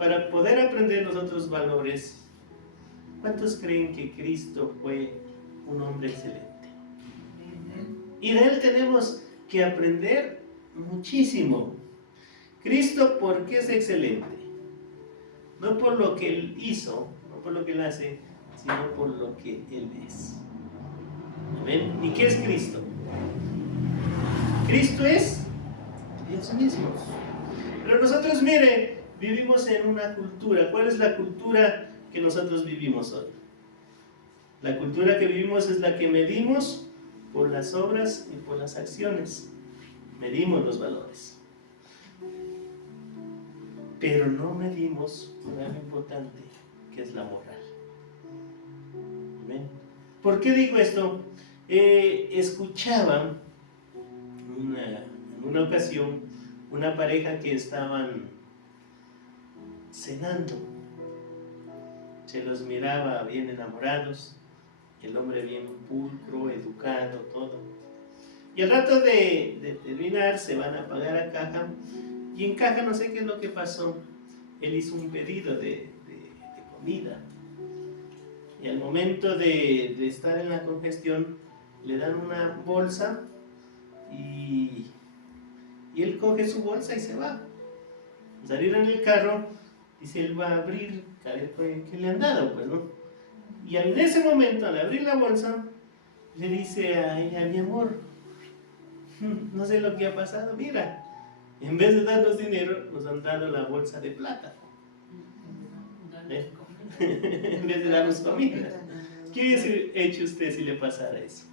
para poder aprender los otros valores, ¿cuántos creen que Cristo fue un hombre excelente? Y de él tenemos que aprender muchísimo. Cristo, ¿por qué es excelente? No por lo que él hizo, no por lo que él hace, sino por lo que él es. ¿Amén? ¿Y qué es Cristo? Cristo es Dios mismo. Pero nosotros, mire, vivimos en una cultura. ¿Cuál es la cultura que nosotros vivimos hoy? La cultura que vivimos es la que medimos por las obras y por las acciones. Medimos los valores. Pero no medimos por algo importante, que es la moral. ¿Amén? ¿Por qué digo esto? Escuchaba en una ocasión una pareja que estaban cenando. Se los miraba bien enamorados, el hombre bien pulcro, educado, todo. Y al rato de terminar se van a pagar a caja, y en caja no sé qué es lo que pasó. Él hizo un pedido de comida, y al momento de estar en la congestión le dan una bolsa y él coge su bolsa y se va. Al salir en el carro, dice, él va a abrir, a ver qué le han dado, pues, ¿no? Y en ese momento, al abrir la bolsa, le dice a ella, mi amor, no sé lo que ha pasado, mira, en vez de darnos dinero, nos han dado la bolsa de plata. En vez de darnos comida. ¿Qué hubiese hecho usted si le pasara eso?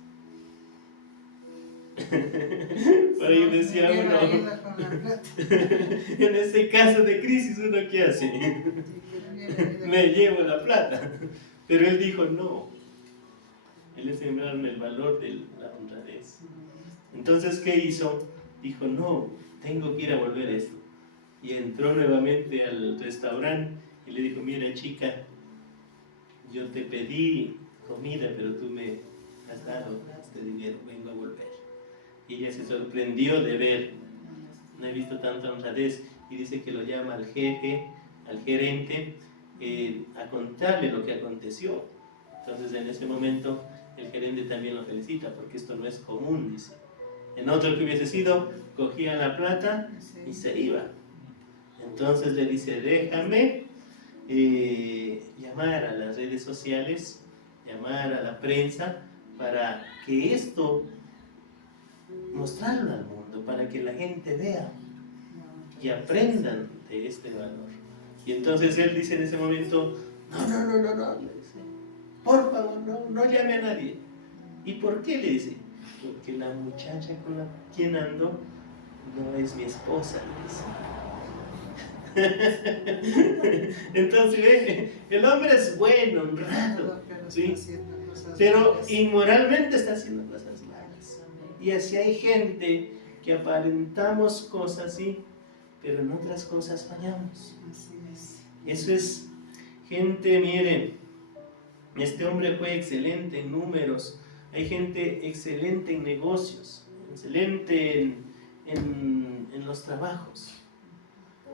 Por ahí decía uno, en este caso de crisis, ¿uno qué hace? Me llevo la plata. Pero él dijo no. Él le sembraron el valor de la honradez. Entonces, ¿qué hizo? Dijo, no, tengo que ir a volver esto. Y entró nuevamente al restaurante y le dijo, mira chica, yo te pedí comida, pero tú me has dado este dinero, vengo a volver. Y ella se sorprendió de ver, no he visto tanta honradez, y dice que lo llama al jefe, al gerente, a contarle lo que aconteció. Entonces en ese momento el gerente también lo felicita, porque esto no es común, dice. En otro que hubiese sido, cogía la plata y se iba. Entonces le dice, déjame llamar a las redes sociales, llamar a la prensa, para que esto, mostrarlo al mundo, para que la gente vea y aprendan de este valor. Y entonces él dice en ese momento, no, le dice, por favor, no llame a nadie. ¿Y por qué? Le dice, porque la muchacha con la quien ando no es mi esposa, le dice. Entonces, el hombre es bueno, honrado, ¿sí? Pero inmoralmente está haciendo cosas malas. Y así hay gente que aparentamos cosas así, pero en otras cosas fallamos. Eso es gente, miren, este hombre fue excelente en números. Hay gente excelente en negocios, excelente en los trabajos,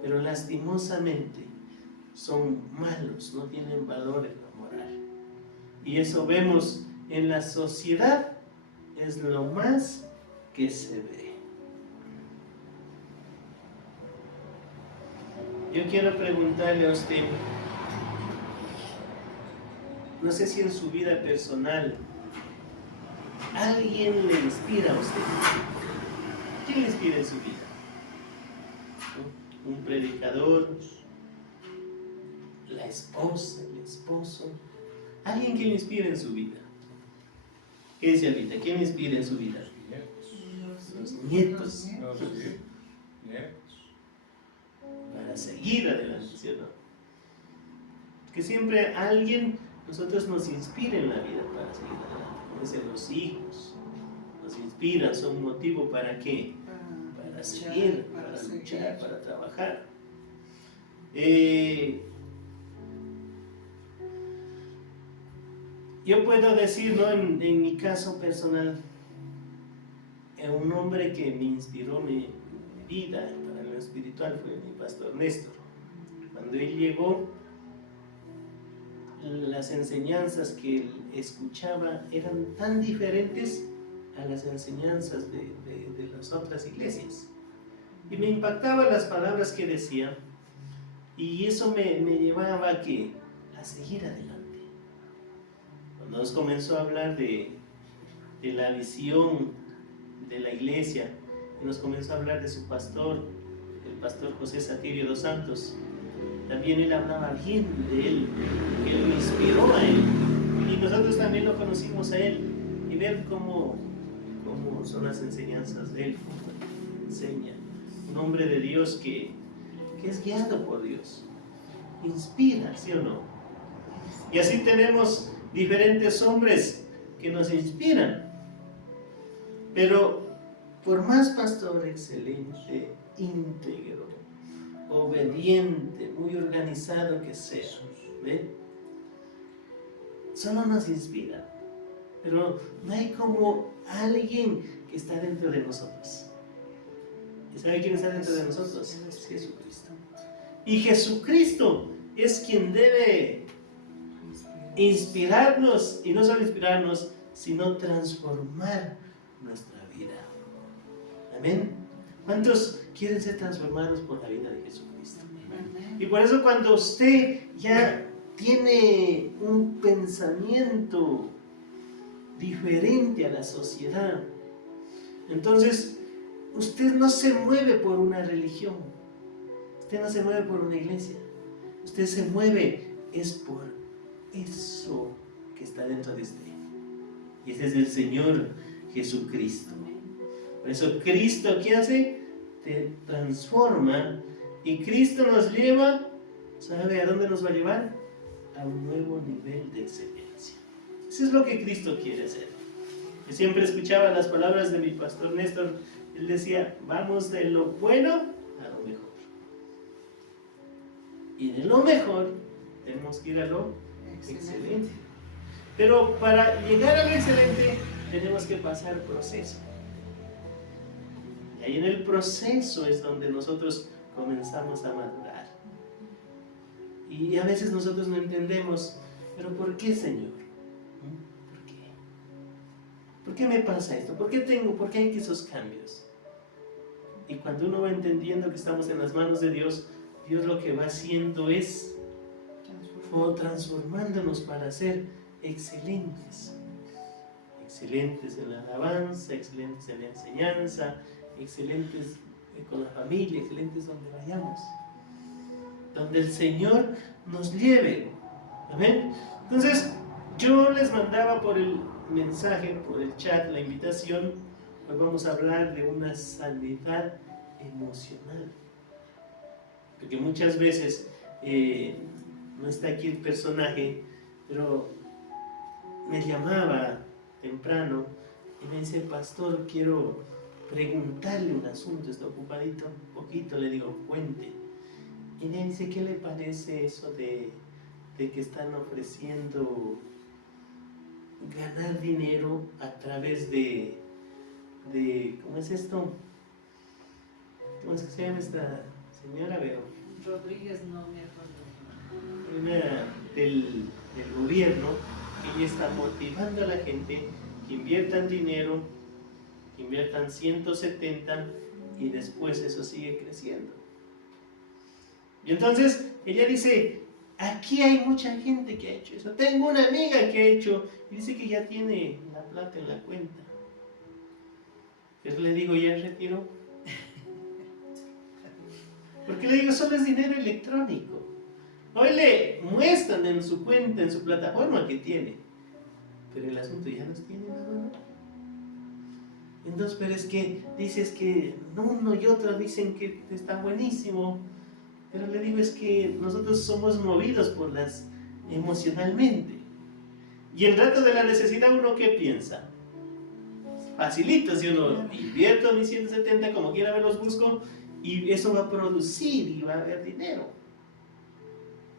pero lastimosamente son malos, no tienen valor en la moral. Y eso vemos en la sociedad, es lo más que se ve. Yo quiero preguntarle a usted, no sé si en su vida personal alguien le inspira a usted. ¿Quién le inspira en su vida? ¿Un predicador? ¿La esposa? ¿El esposo? ¿Alguien que le inspira en su vida? ¿Qué dice ahorita? ¿Quién le inspira en su vida? Los nietos. Para seguir adelante, ¿cierto? Que siempre alguien, nosotros nos inspira en la vida para seguir adelante. Pueden ser los hijos, nos inspiran, son motivo para qué, para seguir, para luchar, para trabajar. Yo puedo decir, ¿no? En mi caso personal, un hombre que me inspiró mi vida para lo espiritual fue mi pastor Néstor. Cuando él llegó, las enseñanzas que él escuchaba eran tan diferentes a las enseñanzas de las otras iglesias. Y me impactaban las palabras que decía, y eso me llevaba a seguir adelante. Cuando nos comenzó a hablar de la visión de la iglesia, y nos comenzó a hablar de su pastor, el pastor José Satirio dos Santos, también él hablaba bien de él, que lo inspiró a él, y nosotros también lo conocimos a él, y ver cómo son las enseñanzas de él, cómo enseña. Un hombre de Dios que es guiado por Dios, inspira, ¿sí o no? Y así tenemos diferentes hombres que nos inspiran, pero por más pastor excelente, íntegro, obediente, muy organizado que sea, ¿ve? Solo nos inspira, pero no hay como alguien que está dentro de nosotros. ¿Y sabe quién está dentro de nosotros? Es Jesucristo. Y Jesucristo es quien debe inspirarnos, y no solo inspirarnos, sino transformar nuestra vida. Amén. ¿Cuántos quieren ser transformados por la vida de Jesucristo? Y por eso cuando usted ya tiene un pensamiento diferente a la sociedad, entonces usted no se mueve por una religión, usted no se mueve por una iglesia, usted se mueve es por eso que está dentro de usted, y ese es el Señor Jesucristo. Por eso Cristo, ¿qué hace? Te transforma, y Cristo nos lleva, ¿sabe a dónde nos va a llevar? A un nuevo nivel de excelencia. Eso es lo que Cristo quiere hacer. Yo siempre escuchaba las palabras de mi pastor Néstor. Él decía, vamos de lo bueno a lo mejor, y de lo mejor tenemos que ir a lo excelente. Pero para llegar a lo excelente tenemos que pasar proceso. Y ahí en el proceso es donde nosotros comenzamos a madurar. Y a veces nosotros no entendemos, pero ¿por qué, Señor? ¿Por qué? ¿Por qué me pasa esto? ¿Por qué hay esos cambios? Y cuando uno va entendiendo que estamos en las manos de Dios, Dios lo que va haciendo es transformándonos para ser excelentes. Excelentes en la alabanza, excelentes en la enseñanza, excelentes con la familia, excelentes donde vayamos, donde el Señor nos lleve. Amén. Entonces yo les mandaba por el mensaje, por el chat, la invitación. Hoy vamos a hablar de una sanidad emocional, porque muchas veces no está aquí el personaje, pero me llamaba temprano y me dice, pastor, quiero preguntarle un asunto, está ocupadito un poquito, le digo, cuente. Y me dice, ¿qué le parece eso de que están ofreciendo ganar dinero a través de ¿cómo es esto? ¿Cómo es que se llama esta señora, Vero? Rodríguez, no me acuerdo. Una del gobierno, que ella está motivando a la gente que inviertan dinero, que inviertan 170 y después eso sigue creciendo. Y entonces ella dice, aquí hay mucha gente que ha hecho eso. Tengo una amiga que ha hecho, y dice que ya tiene la plata en la cuenta. Pero le digo, ¿ya retiró? Porque le digo, solo es dinero electrónico. Hoy le muestran en su cuenta, en su plataforma que tiene, pero el asunto ya los tiene nada más. Entonces, pero es que dices que uno y otro dicen que está buenísimo, pero le digo, es que nosotros somos movidos por las emocionalmente, y el rato de la necesidad, uno ¿qué piensa? Facilito, si uno invierto mis 170, como quiera me los busco, y eso va a producir y va a haber dinero.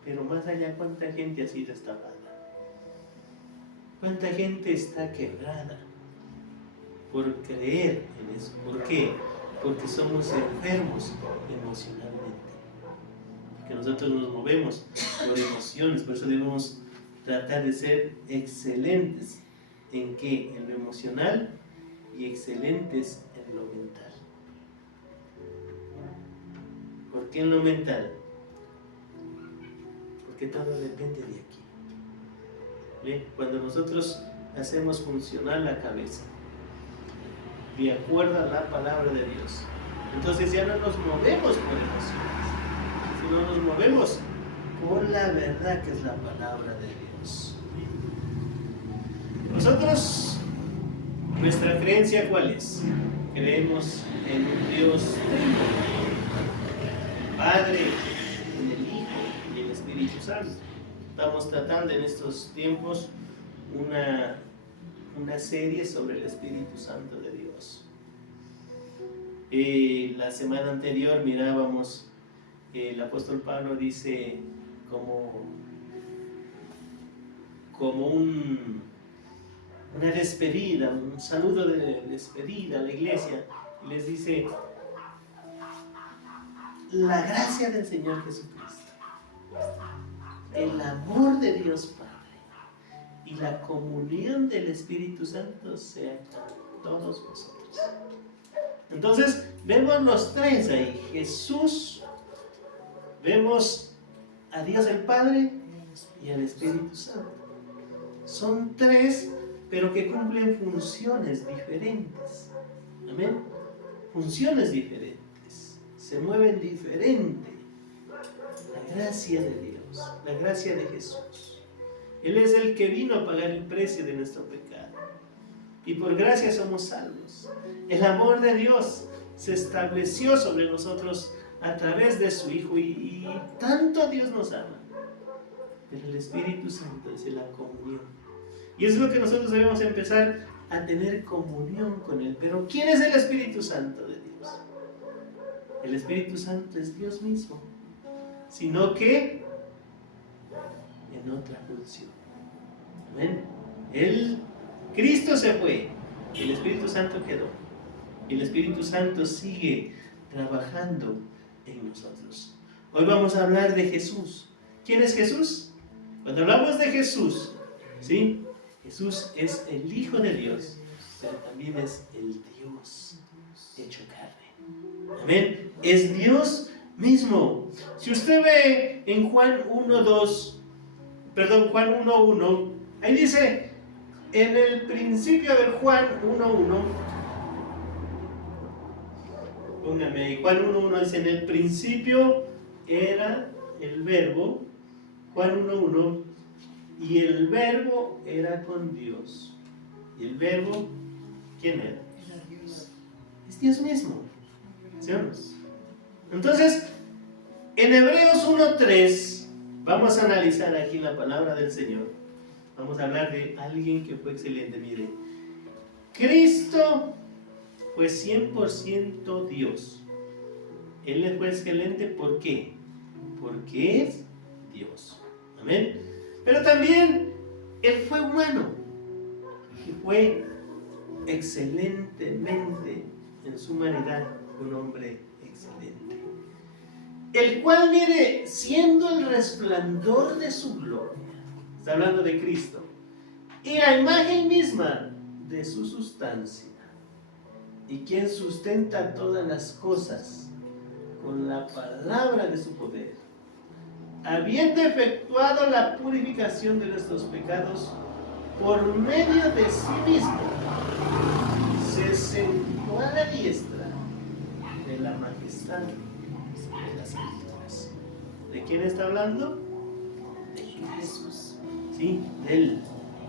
Pero más allá, ¿cuánta gente ha sido estafada? ¿Cuánta gente está quebrada por creer en eso? ¿Por qué? Porque somos enfermos emocionalmente. que nosotros nos movemos por emociones, por eso debemos tratar de ser excelentes. ¿En qué? En lo emocional y excelentes en lo mental. ¿Por qué en lo mental? Porque todo depende de aquí. ¿Ve? Cuando nosotros hacemos funcionar la cabeza de acuerdo a la palabra de Dios, entonces ya no nos movemos por emociones, sino nos movemos por la verdad que es la palabra de Dios. Nosotros, nuestra creencia ¿cuál es? Creemos en un Dios trino, el Padre, en el Hijo y el Espíritu Santo. Estamos tratando en estos tiempos una serie sobre el Espíritu Santo de Dios. La semana anterior mirábamos, el apóstol Pablo dice como una despedida, un saludo de despedida a la iglesia, y les dice: la gracia del Señor Jesucristo, el amor de Dios Padre y la comunión del Espíritu Santo sea con todos vosotros. Entonces vemos los tres ahí: Jesús, vemos a Dios el Padre y al Espíritu Santo. Son tres, pero que cumplen funciones diferentes. Amén. Funciones diferentes, se mueven diferente. La gracia de Dios, la gracia de Jesús. Él es el que vino a pagar el precio de nuestro pecado. Y por gracia somos salvos. El amor de Dios se estableció sobre nosotros a través de su Hijo. Y tanto Dios nos ama. Pero el Espíritu Santo es la comunión. Y es lo que nosotros debemos empezar a tener comunión con Él. Pero ¿quién es el Espíritu Santo de Dios? El Espíritu Santo es Dios mismo. Sino que en otra función. Amén. Cristo se fue, el Espíritu Santo quedó. Y el Espíritu Santo sigue trabajando en nosotros. Hoy vamos a hablar de Jesús. ¿Quién es Jesús? Cuando hablamos de Jesús, ¿sí? Jesús es el Hijo de Dios, pero también es el Dios hecho carne. Amén. Es Dios mismo. Si usted ve en Juan 1:1, ahí dice, en el principio de Juan 1:1, póngame ahí, Juan 1:1 dice: en el principio era el Verbo, Juan 1:1, y el Verbo era con Dios. ¿Y el Verbo quién era? Es Dios mismo. ¿Sí o no? Entonces, en Hebreos 1:3, vamos a analizar aquí la palabra del Señor. Vamos a hablar de alguien que fue excelente. Mire, Cristo fue 100% Dios. Él fue excelente, ¿por qué? Porque es Dios. Amén. Pero también Él fue humano y fue excelentemente en su humanidad un hombre excelente. El cual, mire, siendo el resplandor de su gloria, está hablando de Cristo, y la imagen misma de su sustancia, y quien sustenta todas las cosas con la palabra de su poder, habiendo efectuado la purificación de nuestros pecados por medio de sí mismo, se sentó a la diestra de la majestad de las alturas. ¿De quién está hablando? De Jesús. ¿Sí? De Él.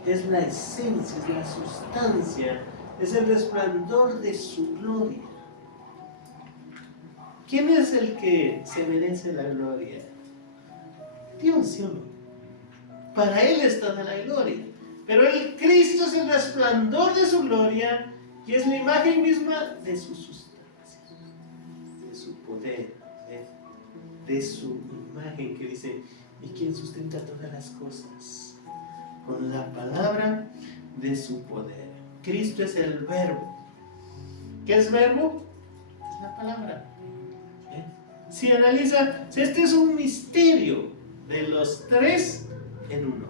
Es la esencia, es la sustancia, es el resplandor de su gloria. ¿Quién es el que se merece la gloria? Dios, ¿sí o no? Para Él es toda la gloria. Pero el Cristo es el resplandor de su gloria y es la imagen misma de su sustancia, de su poder, de su imagen, que dice: ¿y quién sustenta todas las cosas? Con la palabra de su poder. Cristo es el Verbo. ¿Qué es Verbo? Es la palabra. si analiza, este es un misterio de los tres en uno.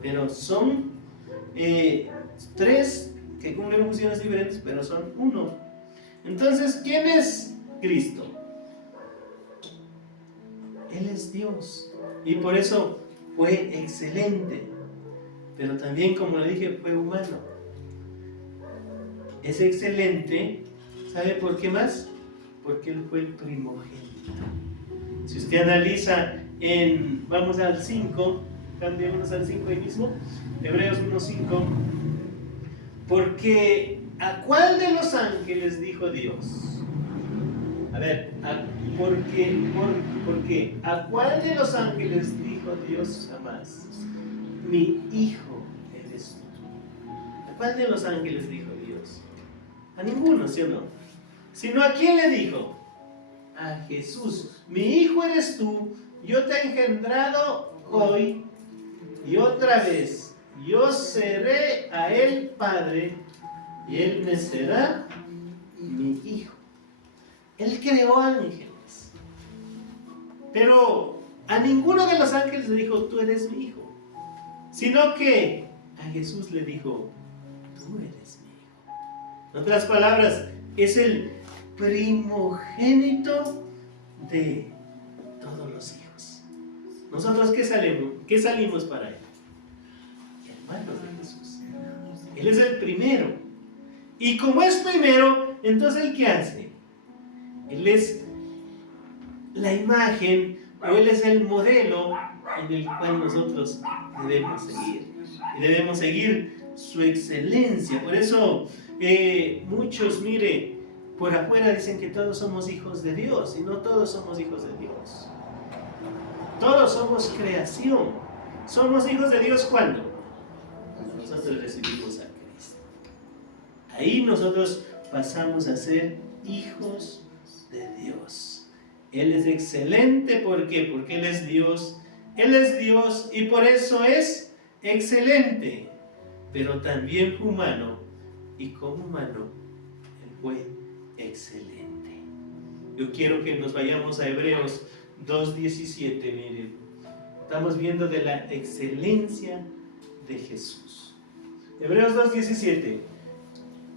Pero son tres que cumplen funciones diferentes, pero son uno. Entonces, ¿quién es Cristo? Él es Dios. Y por eso fue excelente. Pero también, como le dije, fue humano. Es excelente. ¿Sabe por qué más? Porque Él fue el primogénito. Si usted analiza vamos al 5, cambiémonos al 5 ahí mismo, Hebreos 1:5. Porque ¿a cuál de los ángeles dijo Dios? A ver, ¿por qué? ¿A cuál de los ángeles dijo Dios jamás? Mi hijo eres tú. ¿A cuál de los ángeles dijo Dios? A ninguno, ¿sí o no? Sino ¿a quién le dijo? A Jesús. Mi hijo eres tú, yo te he engendrado hoy y otra vez. Yo seré a él padre y él me será mi hijo. Él creó ángeles, pero a ninguno de los ángeles le dijo, tú eres mi hijo, sino que a Jesús le dijo, tú eres mi hijo. En otras palabras, es el primogénito de todos los hijos. ¿Nosotros qué salimos para él? Hermanos de Jesús. Él es el primero. Y como es primero, entonces ¿él qué hace? Él es la imagen, o Él es el modelo en el cual nosotros debemos seguir. Y debemos seguir su excelencia. Por eso muchos, mire, por afuera dicen que todos somos hijos de Dios, y no todos somos hijos de Dios. Todos somos creación. ¿Somos hijos de Dios cuándo? Nosotros recibimos a Cristo. Ahí nosotros pasamos a ser hijos de Dios. Él es excelente, ¿por qué? Porque Él es Dios. Él es Dios y por eso es excelente. Pero también fue humano, y como humano, Él fue excelente. Yo quiero que nos vayamos a Hebreos 2:17, miren. Estamos viendo de la excelencia de Jesús. Hebreos 2:17.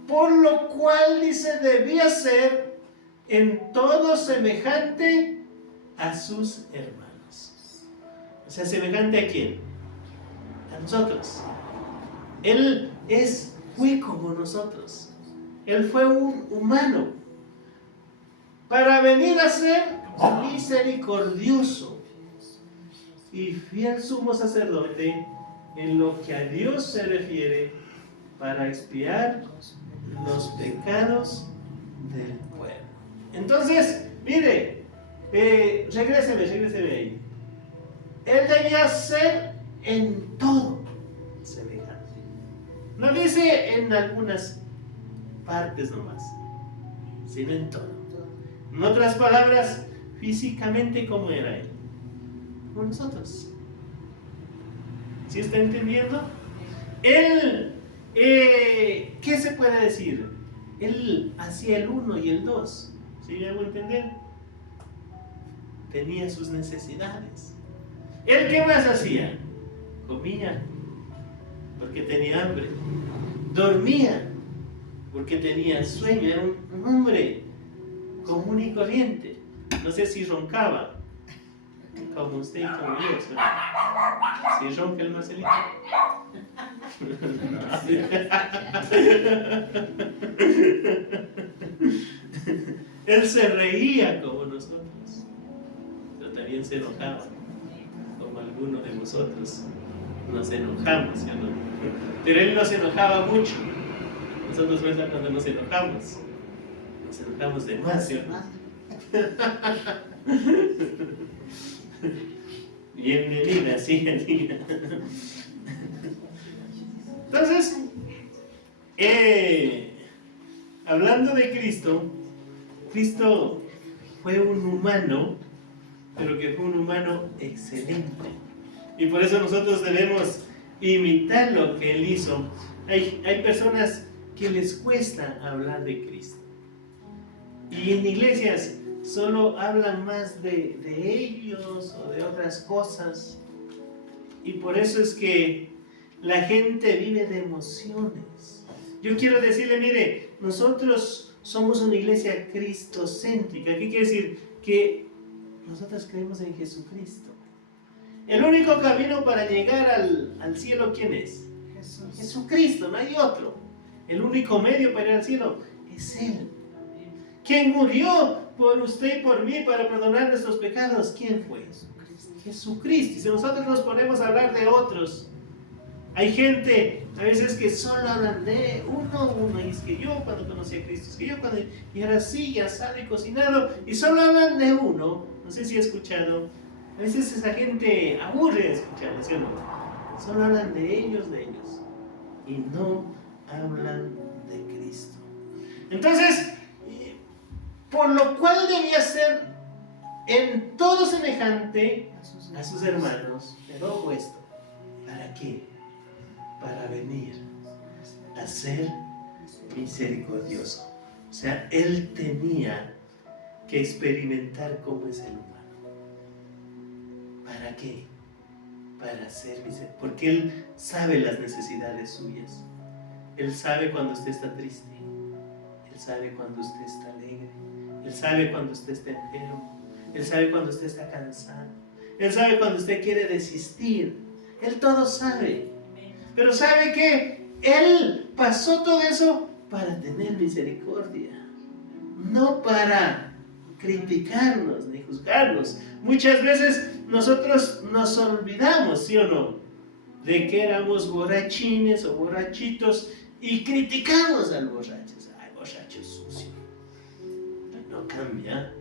Por lo cual, dice, debía ser en todo semejante a sus hermanos. O sea, ¿semejante a quién? A nosotros. Él fue como nosotros. Él fue un humano. Para venir a ser misericordioso y fiel sumo sacerdote en lo que a Dios se refiere, para expiar los pecados del pueblo. Entonces, mire, regréseme ahí. Él debía ser en todo semejante. No dice en algunas partes nomás, sino en todo. En otras palabras, físicamente, ¿cómo era Él? Como nosotros. ¿Sí está entendiendo? Él, ¿qué se puede decir? Él hacía el 1 y el 2. ¿Sí me hago entender? Tenía sus necesidades. ¿Él qué más hacía? Comía, porque tenía hambre. Dormía, porque tenía sueño. Era un hombre común y corriente. No sé si roncaba, como usted y como yo. Si ronca el Marcelito. Él se reía como nosotros, pero también se enojaba, como algunos de nosotros nos enojamos, ¿sí o no? Pero Él no se enojaba mucho. Nosotros, ¿verdad? Cuando nos enojamos de más, ¿sí o no? Bienvenida, sí, amiga. Entonces, hablando de Cristo, Cristo fue un humano, pero que fue un humano excelente. Y por eso nosotros debemos imitar lo que Él hizo. Hay personas que les cuesta hablar de Cristo. Y en iglesias solo hablan más de ellos o de otras cosas. Y por eso es que la gente vive de emociones. Yo quiero decirle, mire, nosotros somos una iglesia cristocéntrica. ¿Qué quiere decir? Que nosotros creemos en Jesucristo. El único camino para llegar al cielo, ¿quién es? Jesús. Jesucristo, no hay otro. El único medio para ir al cielo es Él. ¿Quién murió por usted y por mí para perdonar nuestros pecados? ¿Quién fue? Jesucristo. Y si nosotros nos ponemos a hablar de otros, hay gente a veces que solo hablan de uno, y es que yo cuando conocí a Cristo, es que yo cuando y era así, asado y cocinado, y solo hablan de uno. No sé si he escuchado. A veces esa gente aburre escucharlo, ¿sí o no? Solo hablan de ellos, y no hablan de Cristo. Entonces, por lo cual debía ser en todo semejante a sus hermanos, pero opuesto. ¿Para qué? Para venir a ser misericordioso. O sea, Él tenía que experimentar cómo es el humano. ¿Para qué? Para ser misericordioso. Porque Él sabe las necesidades suyas. Él sabe cuando usted está triste. Él sabe cuando usted está alegre. Él sabe cuando usted está enfermo. Él sabe cuando usted está cansado. Él sabe cuando usted quiere desistir. Él todo sabe. Pero ¿sabe qué? Él pasó todo eso para tener misericordia. No para criticarnos ni juzgarnos. Muchas veces nosotros nos olvidamos, ¿sí o no?, de que éramos borrachines o borrachitos y criticamos al borracho. Ay, borracho sucio. No cambia,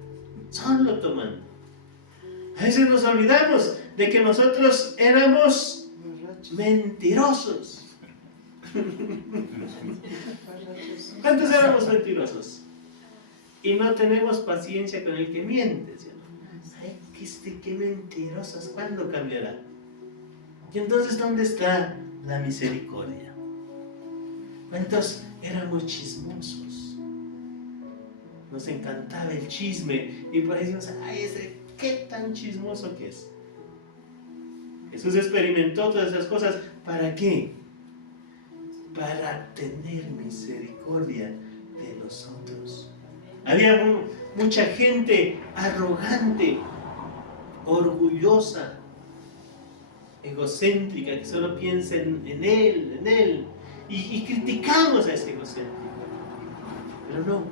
solo tomando. A veces nos olvidamos de que nosotros éramos mentirosos. ¿Cuántos éramos mentirosos? Y no tenemos paciencia con el que miente, ¿sí o no? Ay, qué mentirosas, ¿cuándo cambiará? Y entonces, ¿dónde está la misericordia? ¿Cuántos éramos chismosos? Nos encantaba el chisme y por ahí decimos, ay, ese, ¿qué tan chismoso que es? Jesús experimentó todas esas cosas, ¿para qué? Para tener misericordia de nosotros. Había mucha gente arrogante, orgullosa, egocéntrica, que solo piensa en él, y criticamos a ese egocéntrico. Pero no,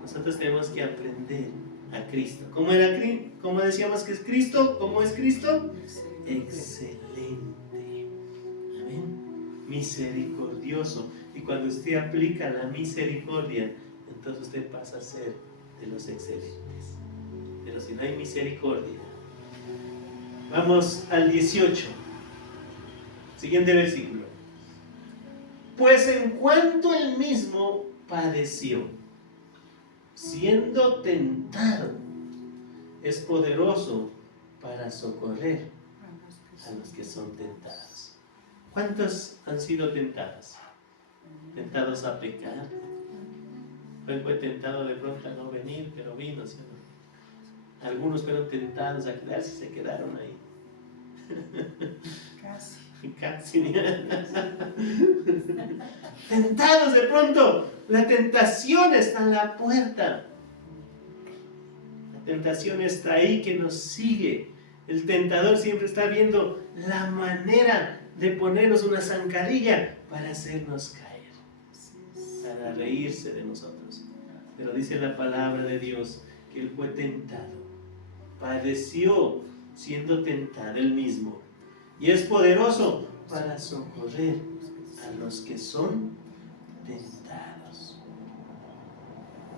nosotros tenemos que aprender a Cristo. ¿Cómo decíamos que es Cristo? ¿Cómo es Cristo? Excelente. Amén. Misericordioso. Y cuando usted aplica la misericordia, entonces usted pasa a ser de los excelentes. Pero si no hay misericordia, vamos al 18. Siguiente versículo. Pues en cuanto él mismo padeció, siendo tentado, es poderoso para socorrer a los que son tentados. ¿Cuántos han sido tentados? Tentados a pecar. Él fue tentado de pronto a no venir, pero vino, ¿sí o no? Algunos fueron tentados a quedarse y se quedaron ahí. Casi. Tentados de pronto. La tentación está en la puerta. La tentación está ahí que nos sigue. El tentador siempre está viendo la manera de ponernos una zancadilla para hacernos caer, para reírse de nosotros. Pero dice la palabra de Dios que Él fue tentado, padeció siendo tentado Él mismo, y es poderoso para socorrer a los que son tentados.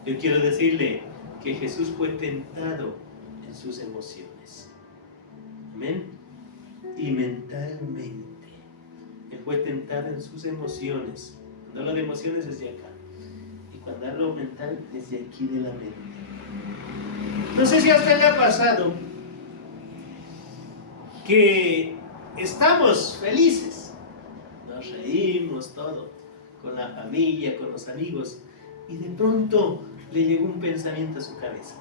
Yo quiero decirle que Jesús fue tentado en sus emociones. Amén. Y mentalmente. Él fue tentado en sus emociones. Cuando hablo de emociones es de acá. Y cuando hablo mental es de aquí de la mente. No sé si a usted le ha pasado que estamos felices. Nos reímos todo. Con la familia, con los amigos. Y de pronto le llegó un pensamiento a su cabeza.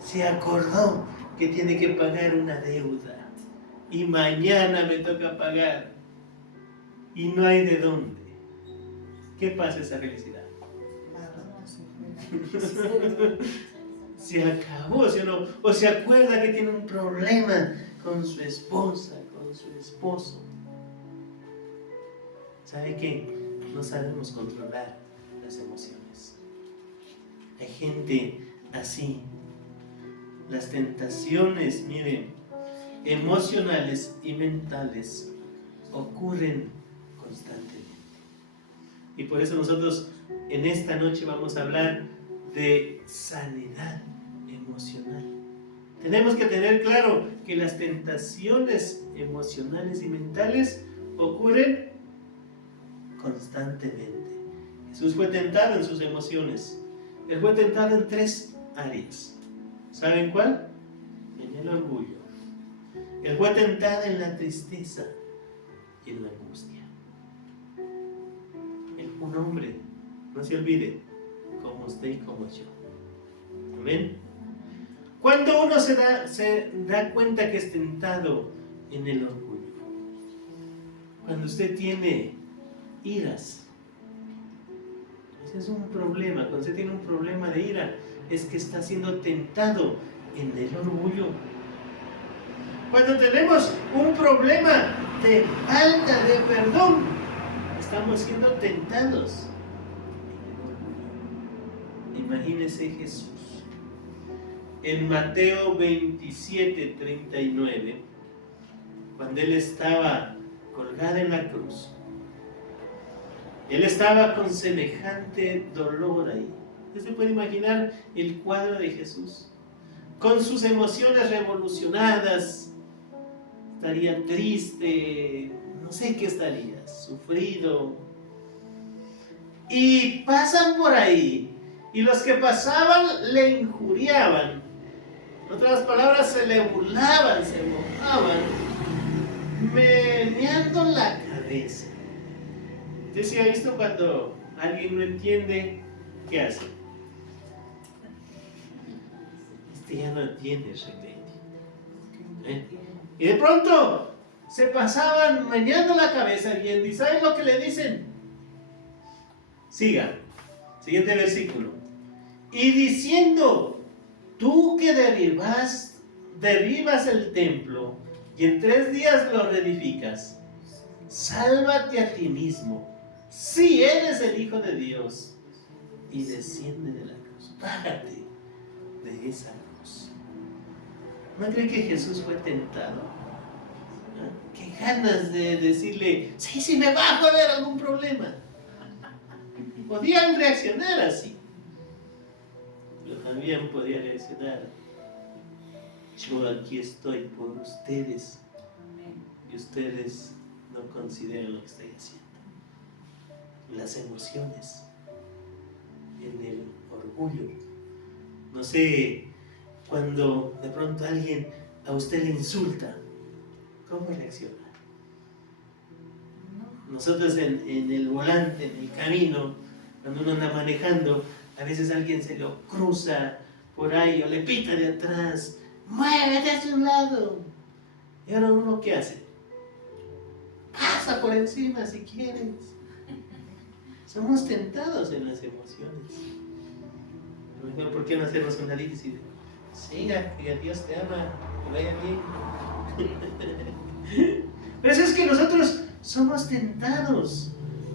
Se acordó que tiene que pagar una deuda y mañana me toca pagar y no hay de dónde. ¿Qué pasa esa felicidad? Se acabó, ¿sí o no? O se acuerda que tiene un problema con su esposa, con su esposo. ¿Sabe qué? No sabemos controlar las emociones. Hay gente así. Las tentaciones, miren, emocionales y mentales ocurren constantemente. Y por eso nosotros en esta noche vamos a hablar de sanidad emocional. Tenemos que tener claro que las tentaciones emocionales y mentales ocurren constantemente. Jesús fue tentado en sus emociones. Él fue tentado en 3 áreas. ¿Saben cuál? En el orgullo. Él fue tentado en la tristeza y en la angustia. Él fue un hombre, no se olvide, como usted y como yo. ¿Amén? Cuando uno se da cuenta que es tentado en el orgullo, cuando usted tiene iras, ese es un problema. Cuando usted tiene un problema de ira, es que está siendo tentado en el orgullo. Cuando tenemos un problema de falta de perdón, estamos siendo tentados en el orgullo. Imagínese Jesús. En Mateo 27:39, cuando Él estaba colgado en la cruz, Él estaba con semejante dolor ahí. ¿Usted se puede imaginar el cuadro de Jesús? Con sus emociones revolucionadas, estaría triste, no sé qué estaría, sufrido. Y pasan por ahí, y los que pasaban le injuriaban. En otras palabras, se le burlaban, se mojaban, meneando la cabeza. ¿Usted se ha visto cuando alguien no entiende, qué hace? Ya no entiende remedio. Y de pronto se pasaban meneando la cabeza viendo. ¿Y saben lo que le dicen? Siga. Siguiente versículo. Y diciendo, tú que derribas el templo y en 3 días lo reedificas, sálvate a ti mismo, si eres el Hijo de Dios, y desciende de la cruz. Bájate de esa cruz. ¿No cree que Jesús fue tentado? ¿Ah? Qué ganas de decirle, sí, me bajo a ver algún problema. Podían reaccionar así. Pero también podía reaccionar, yo aquí estoy por ustedes y ustedes no consideran lo que estoy haciendo. Las emociones, en el orgullo. No sé, cuando de pronto alguien a usted le insulta, ¿cómo reacciona? Nosotros en el volante, en el camino, cuando uno anda manejando, a veces alguien se lo cruza por ahí o le pita de atrás, muévete hacia un lado. Y ahora uno, ¿qué hace? Pasa por encima si quieres. Somos tentados en las emociones. ¿Por qué no hacemos una lista y siga, que Dios te ama, que vaya bien? Pero eso es que nosotros somos tentados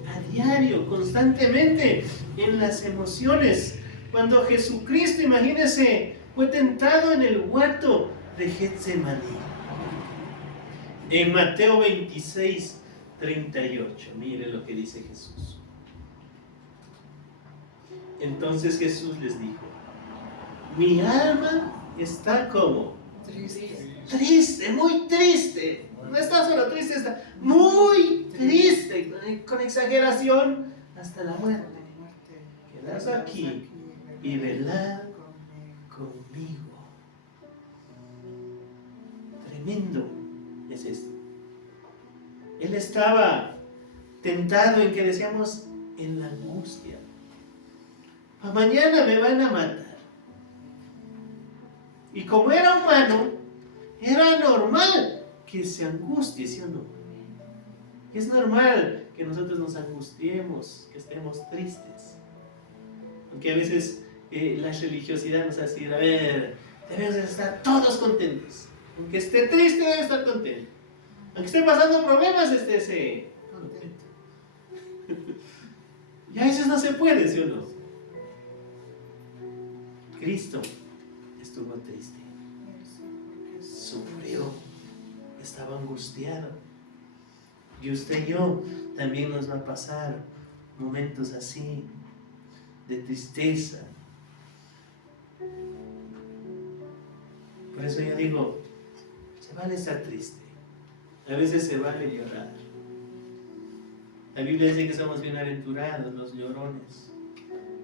a diario, constantemente, en las emociones. Cuando Jesucristo, imagínense, fue tentado en el huerto de Getsemaní. En Mateo 26:38, mire lo que dice Jesús. Entonces Jesús les dijo, mi alma está como triste, muy triste. No está solo triste, está muy triste, con exageración, hasta la muerte. Quedaos aquí y velad conmigo. Tremendo es esto. Él estaba tentado en que decíamos, en la angustia. Mañana me van a matar. Y como era humano, era normal que se angustie, ¿sí o no? Es normal que nosotros nos angustiemos, que estemos tristes. Aunque a veces la religiosidad nos hace decir, a ver, debemos estar todos contentos. Aunque esté triste, debe estar contento. Aunque esté pasando problemas, esté contento. Y a veces no se puede, ¿sí o no? Cristo estuvo triste, sufrió, estaba angustiado. Y usted y yo también nos va a pasar momentos así, de tristeza. Por eso yo digo, se vale estar triste, a veces se vale llorar. La Biblia dice que somos bienaventurados los llorones,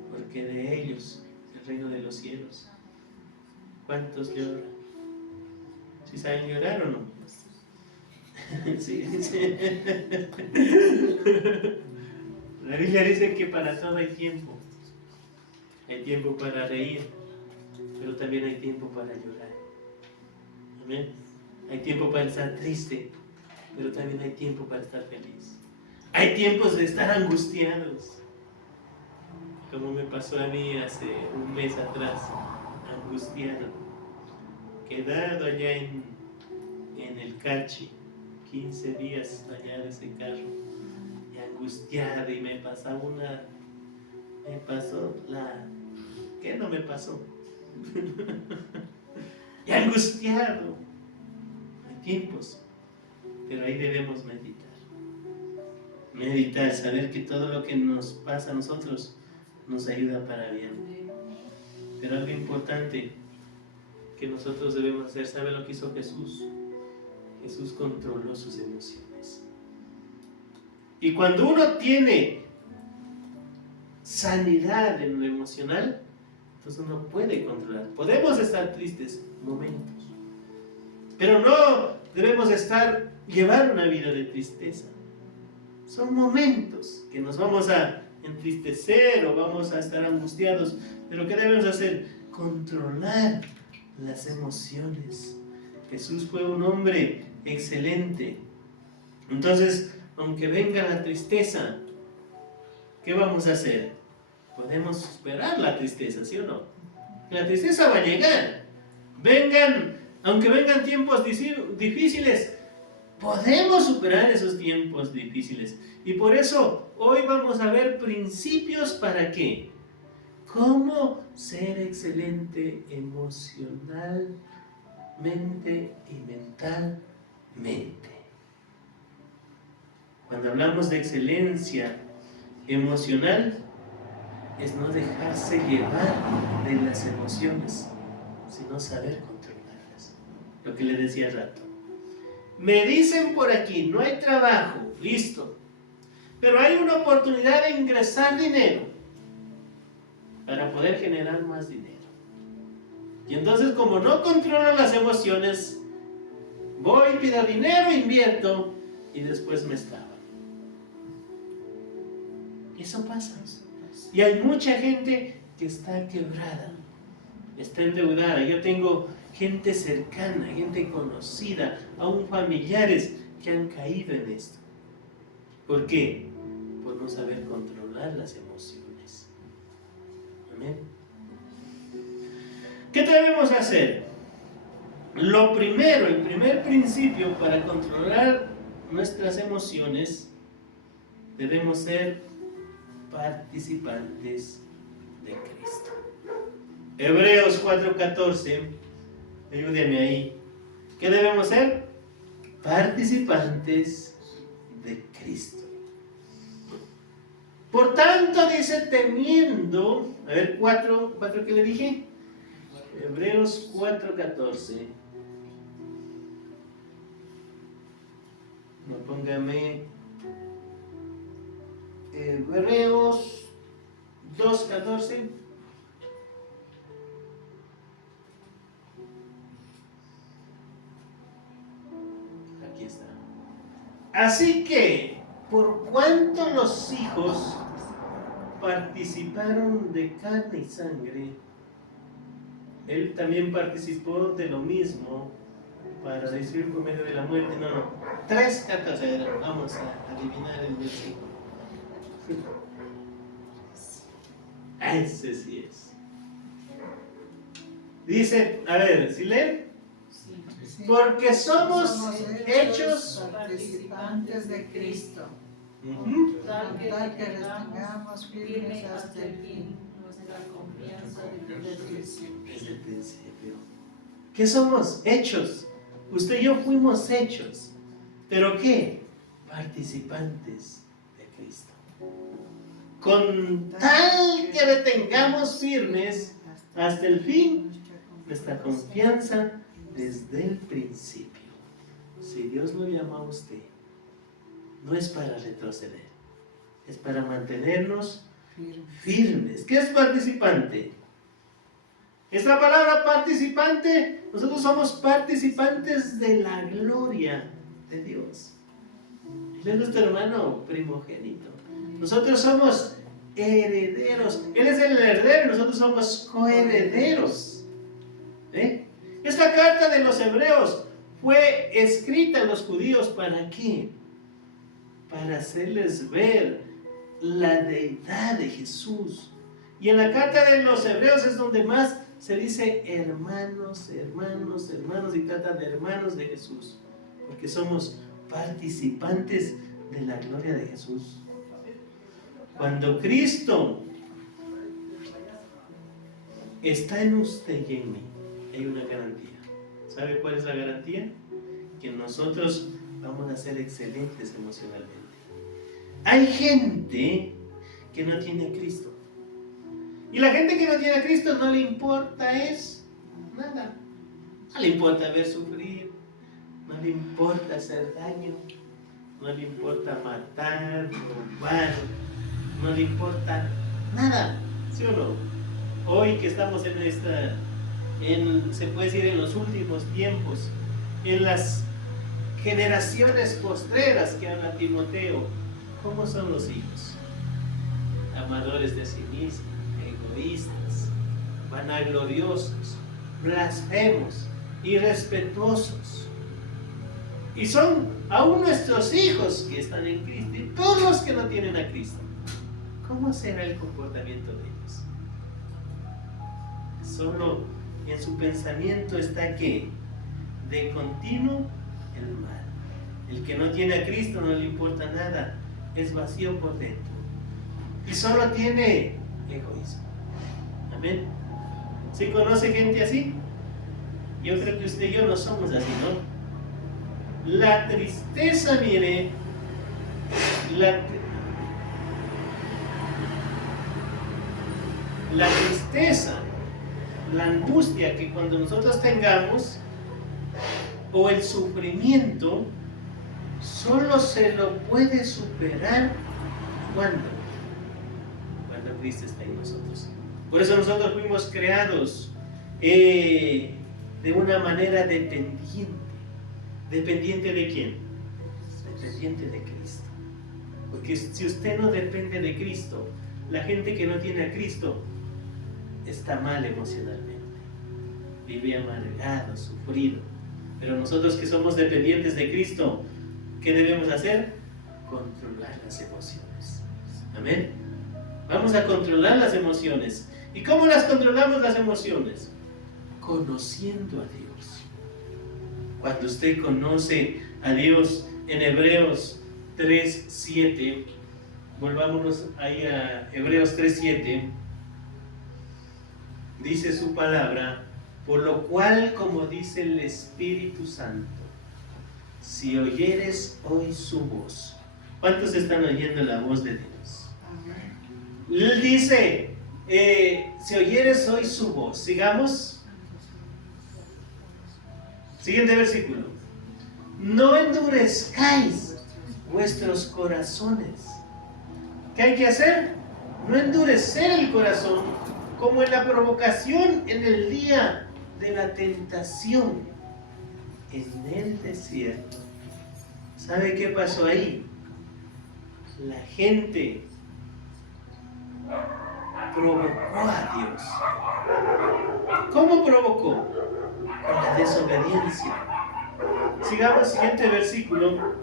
porque de ellos es el reino de los cielos. ¿Cuántos lloran? ¿Sí saben llorar o no? Sí, sí. La Biblia dice que para todo hay tiempo. Hay tiempo para reír, pero también hay tiempo para llorar. Amén. Hay tiempo para estar triste, pero también hay tiempo para estar feliz. Hay tiempos de estar angustiados, como me pasó a mí hace un mes atrás, angustiado, quedado allá en el Cachi, 15 días allá de ese carro, y angustiado, y me pasó ¿qué no me pasó? Y angustiado. Hay tiempos, pero ahí debemos meditar, saber que todo lo que nos pasa a nosotros nos ayuda para bien. Pero algo importante que nosotros debemos hacer, ¿sabe lo que hizo Jesús? Jesús controló sus emociones. Y cuando uno tiene sanidad en lo emocional, entonces uno puede controlar. Podemos estar tristes momentos, pero no debemos llevar una vida de tristeza. Son momentos que nos vamos a entristecer o vamos a estar angustiados, pero ¿qué debemos hacer? Controlar las emociones. Jesús fue un hombre excelente. Entonces, aunque venga la tristeza, ¿qué vamos a hacer? Podemos superar la tristeza, ¿sí o no? La tristeza va a llegar. Aunque vengan tiempos difíciles, podemos superar esos tiempos difíciles. Y por eso hoy vamos a ver principios para qué. Cómo ser excelente emocionalmente y mentalmente. Cuando hablamos de excelencia emocional, es no dejarse llevar de las emociones, sino saber controlarlas. Lo que le decía hace rato. Me dicen por aquí, no hay trabajo, listo. Pero hay una oportunidad de ingresar dinero para poder generar más dinero. Y entonces, como no controlo las emociones, voy, pido dinero, invierto y después me estaban. Eso pasa. Y hay mucha gente que está quebrada, está endeudada. Yo tengo gente cercana, gente conocida, aún familiares que han caído en esto. ¿Por qué? Por no saber controlar las emociones. Amén. ¿Qué debemos hacer? Lo primero, el primer principio para controlar nuestras emociones, debemos ser participantes de Cristo. Hebreos 4:14, ayúdenme ahí. ¿Qué debemos ser? Participantes de Cristo. Por tanto, dice, temiendo, a ver, 4, ¿qué le dije? Hebreos 4:14. No, póngame Hebreos 2:14. Aquí está. Así que, por cuanto los hijos participaron de carne y sangre, Él también participó de lo mismo para decir por medio de la muerte. No. 3 cartas eran. Vamos a adivinar el versículo. Ese sí es. Dice, a ver, ¿sí leen? Sí. Porque somos hechos Participantes de Cristo. Tal que retengamos firmes hasta el fin nuestra confianza desde el principio. desde el principio. ¿Qué somos? Hechos. Usted y yo fuimos hechos. ¿Pero qué? Participantes de Cristo. Con tal que retengamos firmes hasta el fin nuestra confianza desde el principio. Si Dios lo llama a usted, no es para retroceder, es para mantenernos firmes. ¿Qué es participante? Esta palabra participante, nosotros somos participantes de la gloria de Dios. Él es nuestro hermano primogénito. Nosotros somos herederos. Él es el heredero y nosotros somos coherederos. Esta carta de los hebreos fue escrita a los judíos, ¿para qué? Para hacerles ver la deidad de Jesús. Y en la carta de los hebreos es donde más se dice hermanos, hermanos, hermanos, y trata de hermanos de Jesús, porque somos participantes de la gloria de Jesús. Cuando Cristo está en usted y en mí, hay una garantía. ¿Sabe cuál es la garantía? Que nosotros vamos a ser excelentes emocionalmente. Hay gente que no tiene a Cristo. Y la gente que no tiene a Cristo no le importa nada. No le importa ver sufrir, no le importa hacer daño, no le importa matar, robar, no le importa nada, ¿sí o no? Hoy que estamos se puede decir en los últimos tiempos, en las generaciones postreras que habla Timoteo, ¿cómo son los hijos? Amadores de sí mismos, egoístas, vanagloriosos, blasfemos, irrespetuosos. Y son aún nuestros hijos que están en Cristo y todos los que no tienen a Cristo. ¿Cómo será el comportamiento de ellos? Solo en su pensamiento está que de continuo el mal. El que no tiene a Cristo no le importa nada, es vacío por dentro y solo tiene egoísmo. Amén. ¿Sí conoce gente así? Yo creo que usted y yo no somos así, ¿no? La tristeza, mire, la tristeza, la angustia que cuando nosotros tengamos, o el sufrimiento, solo se lo puede superar cuando Cristo está en nosotros. Por eso nosotros fuimos creados de una manera dependiente. ¿Dependiente de quién? Dependiente de Cristo. Porque si usted no depende de Cristo, la gente que no tiene a Cristo está mal emocionalmente, vive amargado, sufrido. Pero nosotros que somos dependientes de Cristo, ¿qué debemos hacer? Controlar las emociones. Amén. Vamos a controlar las emociones. ¿Y cómo las controlamos las emociones? Conociendo a Dios. Cuando usted conoce a Dios, en Hebreos 3:7, volvámonos ahí a Hebreos 3:7, dice su palabra, por lo cual, como dice el Espíritu Santo, si oyeres hoy su voz. ¿Cuántos están oyendo la voz de Dios? Él dice, si oyeres hoy su voz. Sigamos. Siguiente versículo. No endurezcáis vuestros corazones. ¿Qué hay que hacer? No endurecer el corazón como en la provocación en el día de la tentación en el desierto. ¿Sabe qué pasó ahí? La gente provocó a Dios. ¿Cómo provocó? Con la desobediencia. Sigamos, siguiente versículo.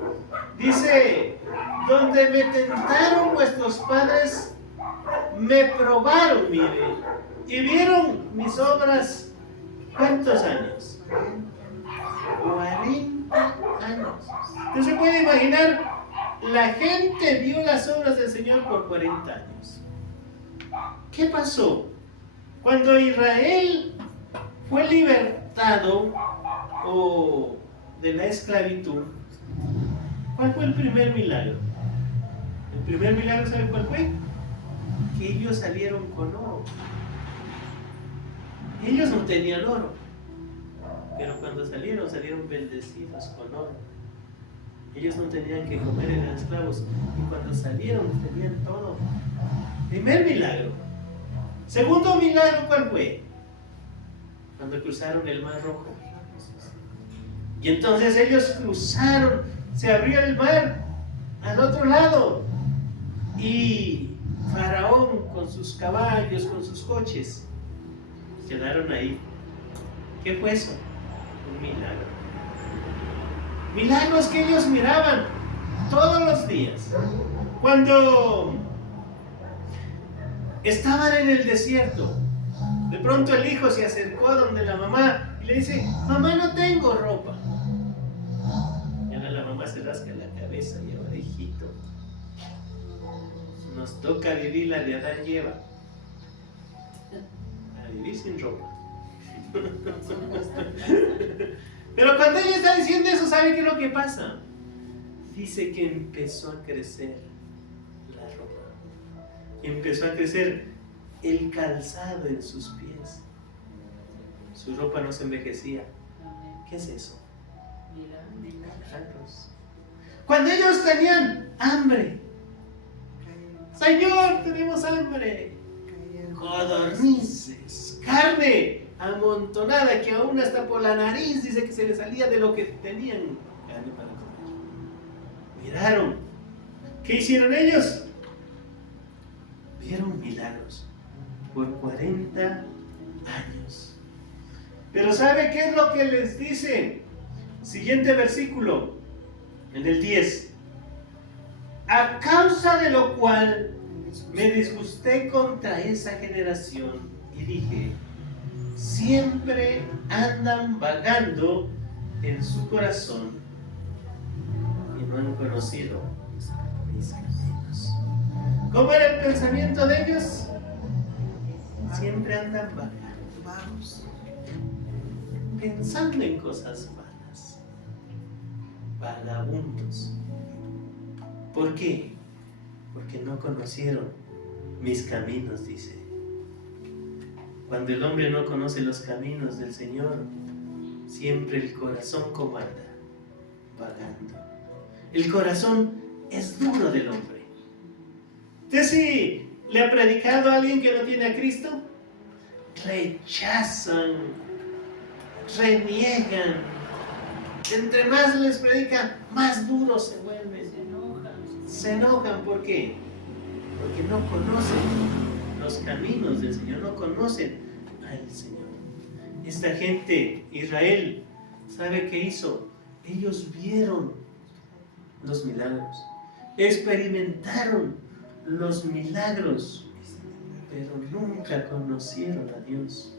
Dice, donde me tentaron vuestros padres, me probaron, mire, y vieron mis obras. ¿Cuántos años? 40 años. Usted se puede imaginar, la gente vio las obras del Señor por 40 años. ¿Qué pasó? Cuando Israel fue libertado de la esclavitud, ¿cuál fue el primer milagro? El primer milagro, ¿sabe cuál fue? Que ellos salieron con oro. Ellos no tenían oro, pero cuando salieron bendecidos con oro. Ellos no tenían que comer, eran esclavos, y cuando salieron tenían todo. Primer milagro. Segundo milagro, ¿cuál fue? Cuando cruzaron el Mar Rojo. Y entonces ellos cruzaron, se abrió el mar al otro lado, y Faraón con sus caballos, con sus coches, quedaron ahí. ¿Qué fue eso? Un milagro. Milagros que ellos miraban todos los días. Cuando estaban en el desierto, de pronto el hijo se acercó donde la mamá y le dice, mamá, no tengo ropa. Y ahora la mamá se rasca la cabeza y ahora, hijito, nos toca vivir la de Adán y Eva, a vivir sin ropa. Pero cuando ella está diciendo eso, ¿sabe qué es lo que pasa? Dice que empezó a crecer la ropa, empezó a crecer el calzado en sus pies, su ropa no se envejecía. ¿Qué es eso? Milagros. Cuando ellos tenían hambre, Señor, tenemos hambre, codornices, carne amontonada que aún hasta por la nariz dice que se les salía de lo que tenían carne para comer. Miraron. ¿Qué hicieron ellos? Vieron milagros por 40 años. Pero ¿sabe qué es lo que les dice? Siguiente versículo, en el 10. A causa de lo cual me disgusté contra esa generación y dije, siempre andan vagando en su corazón y no han conocido mis caminos. ¿Cómo era el pensamiento de ellos? Siempre andan vagando, pensando en cosas vanas, vagabundos. ¿Por qué? Porque no conocieron mis caminos, dice. Cuando el hombre no conoce los caminos del Señor, siempre el corazón comanda, vagando. El corazón es duro del hombre. ¿Usted si le ha predicado a alguien que no tiene a Cristo? Rechazan, reniegan. Entre más les predica, más duros se vuelven. Se enojan, ¿por qué? Porque no conocen los caminos del Señor, no conocen al Señor. Esta gente, Israel, ¿sabe qué hizo? Ellos vieron los milagros, experimentaron los milagros, pero nunca conocieron a Dios.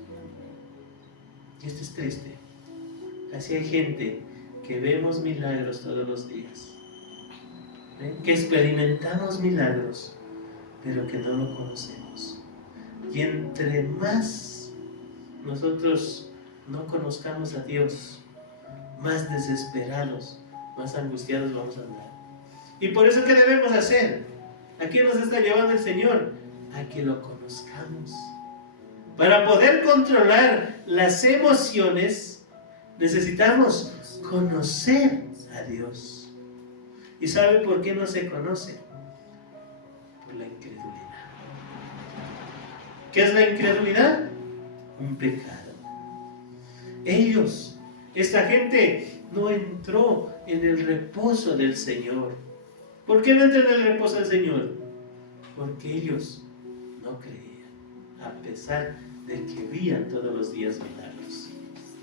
Y esto es triste. Así hay gente que vemos milagros todos los días, que experimentamos milagros, pero que no lo conocemos. Y entre más nosotros no conozcamos a Dios, más desesperados, más angustiados vamos a andar. Y por eso, ¿qué debemos hacer? ¿A qué nos está llevando el Señor? A que lo conozcamos. Para poder controlar las emociones, necesitamos conocer a Dios. ¿Y sabe por qué no se conoce? Por la incredulidad. ¿Qué es la incredulidad? Un pecado. Ellos, esta gente, no entró en el reposo del Señor. ¿Por qué no entró en el reposo del Señor? Porque ellos no creían. a pesar de que veían todos los días milagros.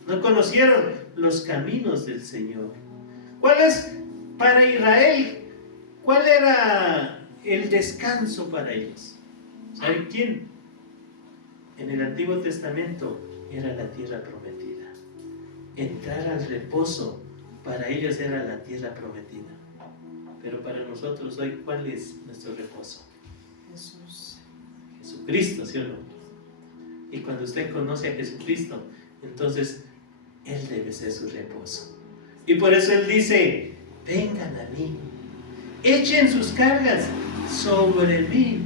No conocieron los caminos del Señor. ¿Cuál es para Israel? ¿Cuál era el descanso para ellos? ¿Saben quién? En el Antiguo Testamento era la tierra prometida. Entrar al reposo para ellos era la tierra prometida. Pero para nosotros hoy, ¿cuál es nuestro reposo? Jesús. Jesucristo, ¿sí o no? Y cuando usted conoce a Jesucristo, entonces Él debe ser su reposo. Y por eso Él dice, vengan a mí, echen sus cargas sobre mí.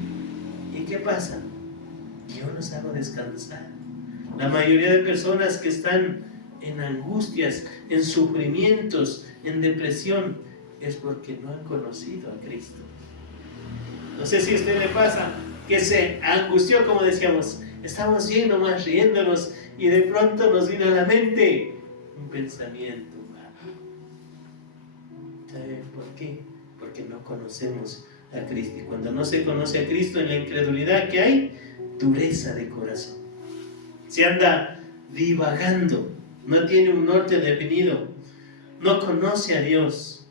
¿Y qué pasa? Yo los hago descansar. La mayoría de personas que están en angustias, en sufrimientos, en depresión, es porque no han conocido a Cristo. No sé si a usted le pasa que se angustió, como decíamos, estamos bien nomás riéndonos y de pronto nos vino a la mente un pensamiento. ¿Sabe por qué? Porque no conocemos a Cristo. Y cuando no se conoce a Cristo, en la incredulidad que hay, dureza de corazón. Se anda divagando, no tiene un norte definido, no conoce a Dios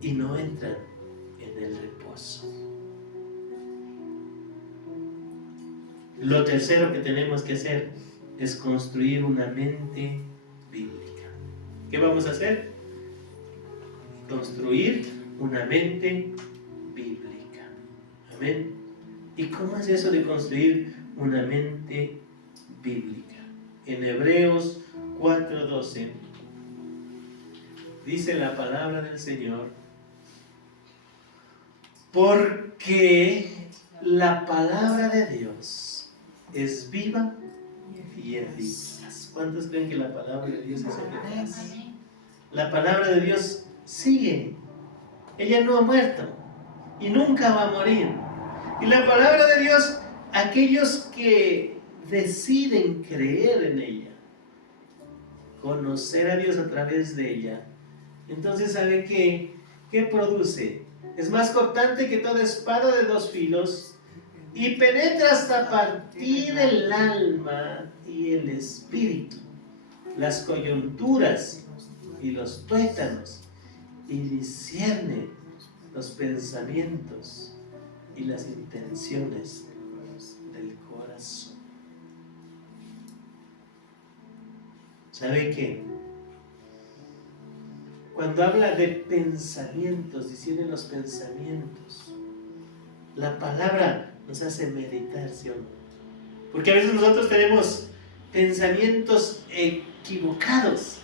y no entra en el reposo. Lo tercero que tenemos que hacer es construir una mente bíblica. ¿Qué vamos a hacer? Construir una mente bíblica. Amén. ¿Y cómo es eso de construir una mente bíblica? En Hebreos 4:12 dice la palabra del Señor, porque la palabra de Dios es viva y eficaz. ¿Cuántos creen que la palabra de Dios es eficaz? La palabra de Dios sigue. Ella no ha muerto y nunca va a morir. Y la palabra de Dios, aquellos que deciden creer en ella, conocer a Dios a través de ella, entonces ¿sabe qué? ¿Qué produce? Es más cortante que toda espada de dos filos y penetra hasta partir el alma y el espíritu, las coyunturas y los tuétanos, y discierne los pensamientos y las intenciones del corazón. ¿Sabe qué? Cuando habla de pensamientos, discierne los pensamientos, la palabra nos hace meditar, ¿sí o no? Porque a veces nosotros tenemos pensamientos equivocados.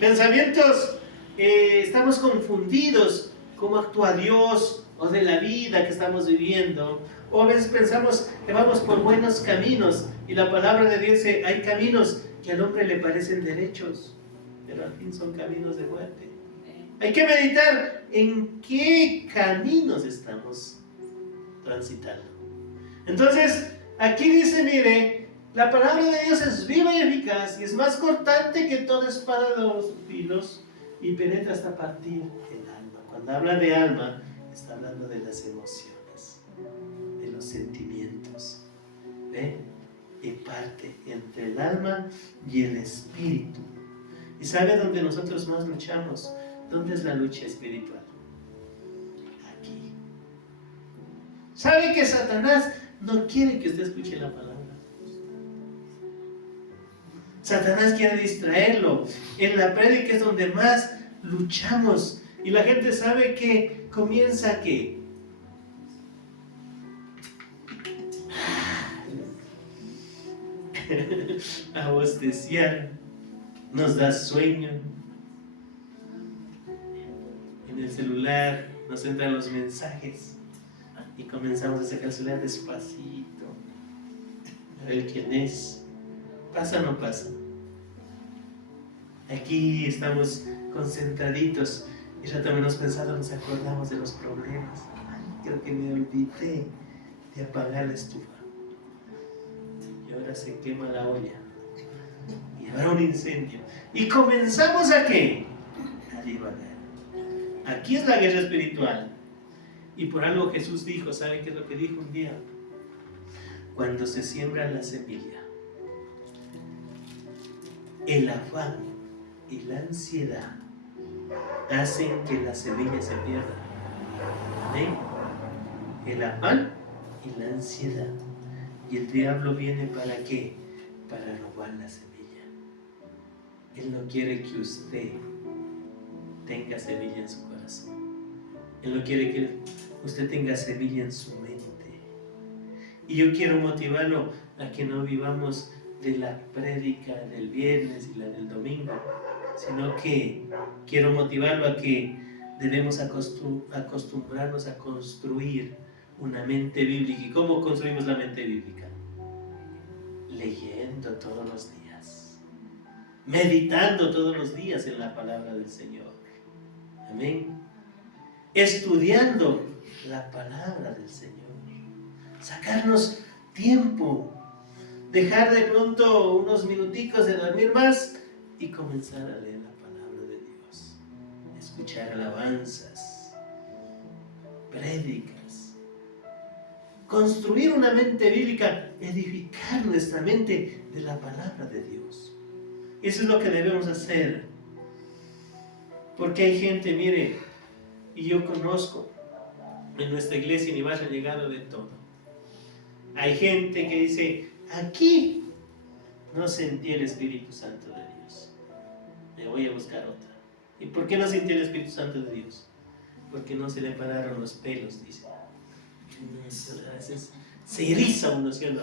Pensamientos, estamos confundidos cómo actúa Dios o de la vida que estamos viviendo. O a veces pensamos que vamos por buenos caminos y la palabra de Dios dice, hay caminos que al hombre le parecen derechos, pero al fin son caminos de muerte. Hay que meditar en qué caminos estamos transitando. Entonces, aquí dice, mire, la palabra de Dios es viva y eficaz y es más cortante que toda espada de dos filos y penetra hasta partir el alma. Cuando habla de alma, está hablando de las emociones, de los sentimientos. ¿Ve? Y parte entre el alma y el espíritu. ¿Y sabe dónde nosotros más luchamos? ¿Dónde es la lucha espiritual? Aquí. ¿Sabe que Satanás no quiere que usted escuche la palabra? Satanás quiere distraerlo. En la prédica es donde más luchamos. Y la gente sabe que comienza a ¿qué? A bosteciar. Nos da sueño. En el celular nos entran los mensajes y comenzamos a sacar el celular despacito a ver quién es. ¿Pasa o no pasa? Aquí estamos concentraditos y ya también nos pensamos, nos acordamos de los problemas. Ay, creo que me olvidé de apagar la estufa y ahora se quema la olla y habrá un incendio y comenzamos ¿a qué? A divagar. Aquí es la guerra espiritual. Y por algo Jesús dijo, ¿saben qué es lo que dijo un día? cuando se siembra la semilla, el afán y la ansiedad hacen que la semilla se pierda. Amén. El afán y la ansiedad. Y el diablo viene ¿para qué? Para robar la semilla. Él no quiere que usted tenga semilla en su corazón. Él no quiere que usted tenga semilla en su mente. Y yo quiero motivarlo a que no vivamos de la prédica del viernes y la del domingo, sino que quiero motivarlo a que debemos acostumbrarnos a construir una mente bíblica. ¿Y cómo construimos la mente bíblica? Leyendo todos los días, meditando todos los días en la palabra del Señor. Amén. Estudiando la palabra del Señor. Sacarnos tiempo, dejar de pronto unos minuticos de dormir más y comenzar a leer la palabra de Dios, escuchar alabanzas, prédicas, construir una mente bíblica, edificar nuestra mente de la palabra de Dios. Eso es lo que debemos hacer, porque hay gente, mire, y yo conozco en nuestra iglesia en Ibarra ha llegado de todo. Hay gente que dice, aquí no sentí el Espíritu Santo de Dios, me voy a buscar otra. ¿Y por qué no sentí el Espíritu Santo de Dios? Porque no se le pararon los pelos, dice. A veces se eriza uno, ¿sí o no?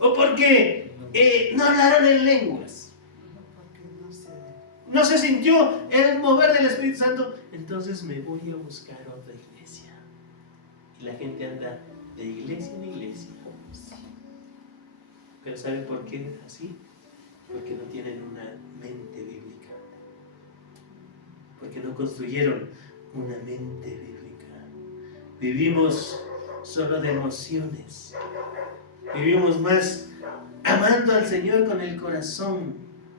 O porque no hablaron en lenguas, no se sintió el mover del Espíritu Santo, entonces me voy a buscar otra iglesia. Y la gente anda de iglesia en iglesia. Pero ¿sabe por qué es así? Porque no tienen una mente bíblica. Porque no construyeron una mente bíblica. Vivimos solo de emociones. Vivimos más amando al Señor con el corazón,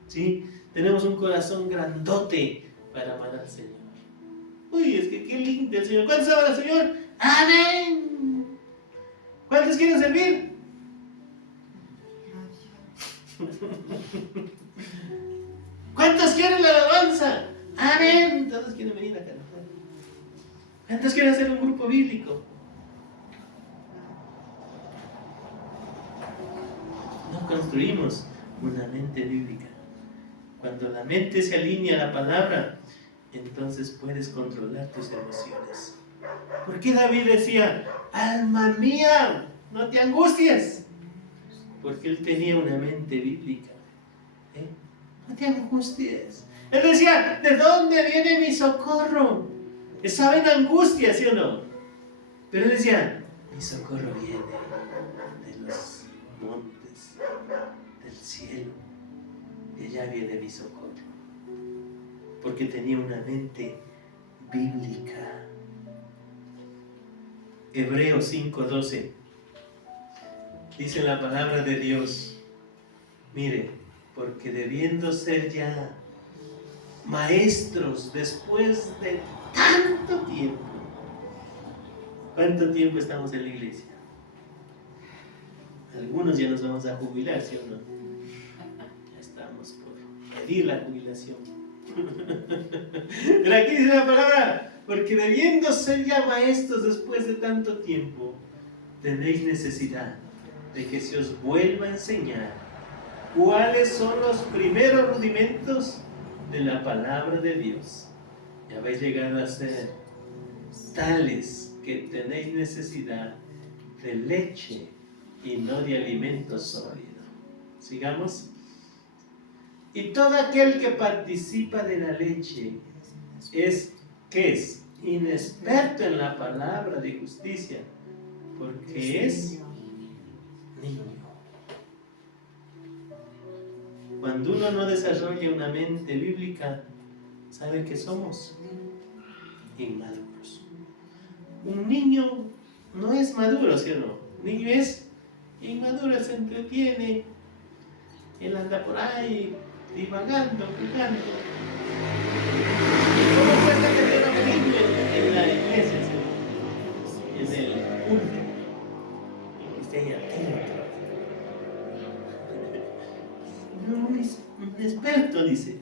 ¿sí? Tenemos un corazón grandote para amar al Señor. Uy, es que qué lindo el Señor. ¿Cuántos aman al Señor? ¡Amén! ¿Cuántos quieren servir? ¿Cuántos quieren la alabanza? ¡Amén! Todos quieren venir a cantar. ¿Cuántos quieren hacer un grupo bíblico? No construimos una mente bíblica. Cuando la mente se alinea a la palabra, entonces puedes controlar tus emociones. ¿Por qué David decía, alma mía, no te angusties? Porque él tenía una mente bíblica. No te angusties. Él decía, ¿de dónde viene mi socorro? Estaba en angustia, ¿sí o no? Pero él decía, mi socorro viene de los montes, del cielo. De allá viene mi socorro. Porque tenía una mente bíblica. Hebreos 5:12 dice la palabra de Dios, mire, porque debiendo ser ya maestros después de tanto tiempo. ¿Cuánto tiempo estamos en la iglesia? Algunos ya nos vamos a jubilar, ¿sí o no? Ya estamos por pedir la jubilación. Pero aquí dice la palabra, porque debiendo ser ya maestros después de tanto tiempo, tenéis necesidad de que se os vuelva a enseñar cuáles son los primeros rudimentos de la palabra de Dios. Y habéis llegado a ser tales que tenéis necesidad de leche y no de alimento sólido. Sigamos. Y todo aquel que participa de la leche es, ¿qué es? Inexperto en la palabra de justicia, porque es niño. Cuando uno no desarrolla una mente bíblica, ¿sabe qué somos? Inmaduros. Un niño no es maduro, ¿sí o no? Un niño es inmaduro, él se entretiene, él anda por ahí divagando, jugando. ¿Cómo cuesta tener a un niño en la iglesia, ¿sí? En el culto? Y que esté ahí atento. inexperto, dice.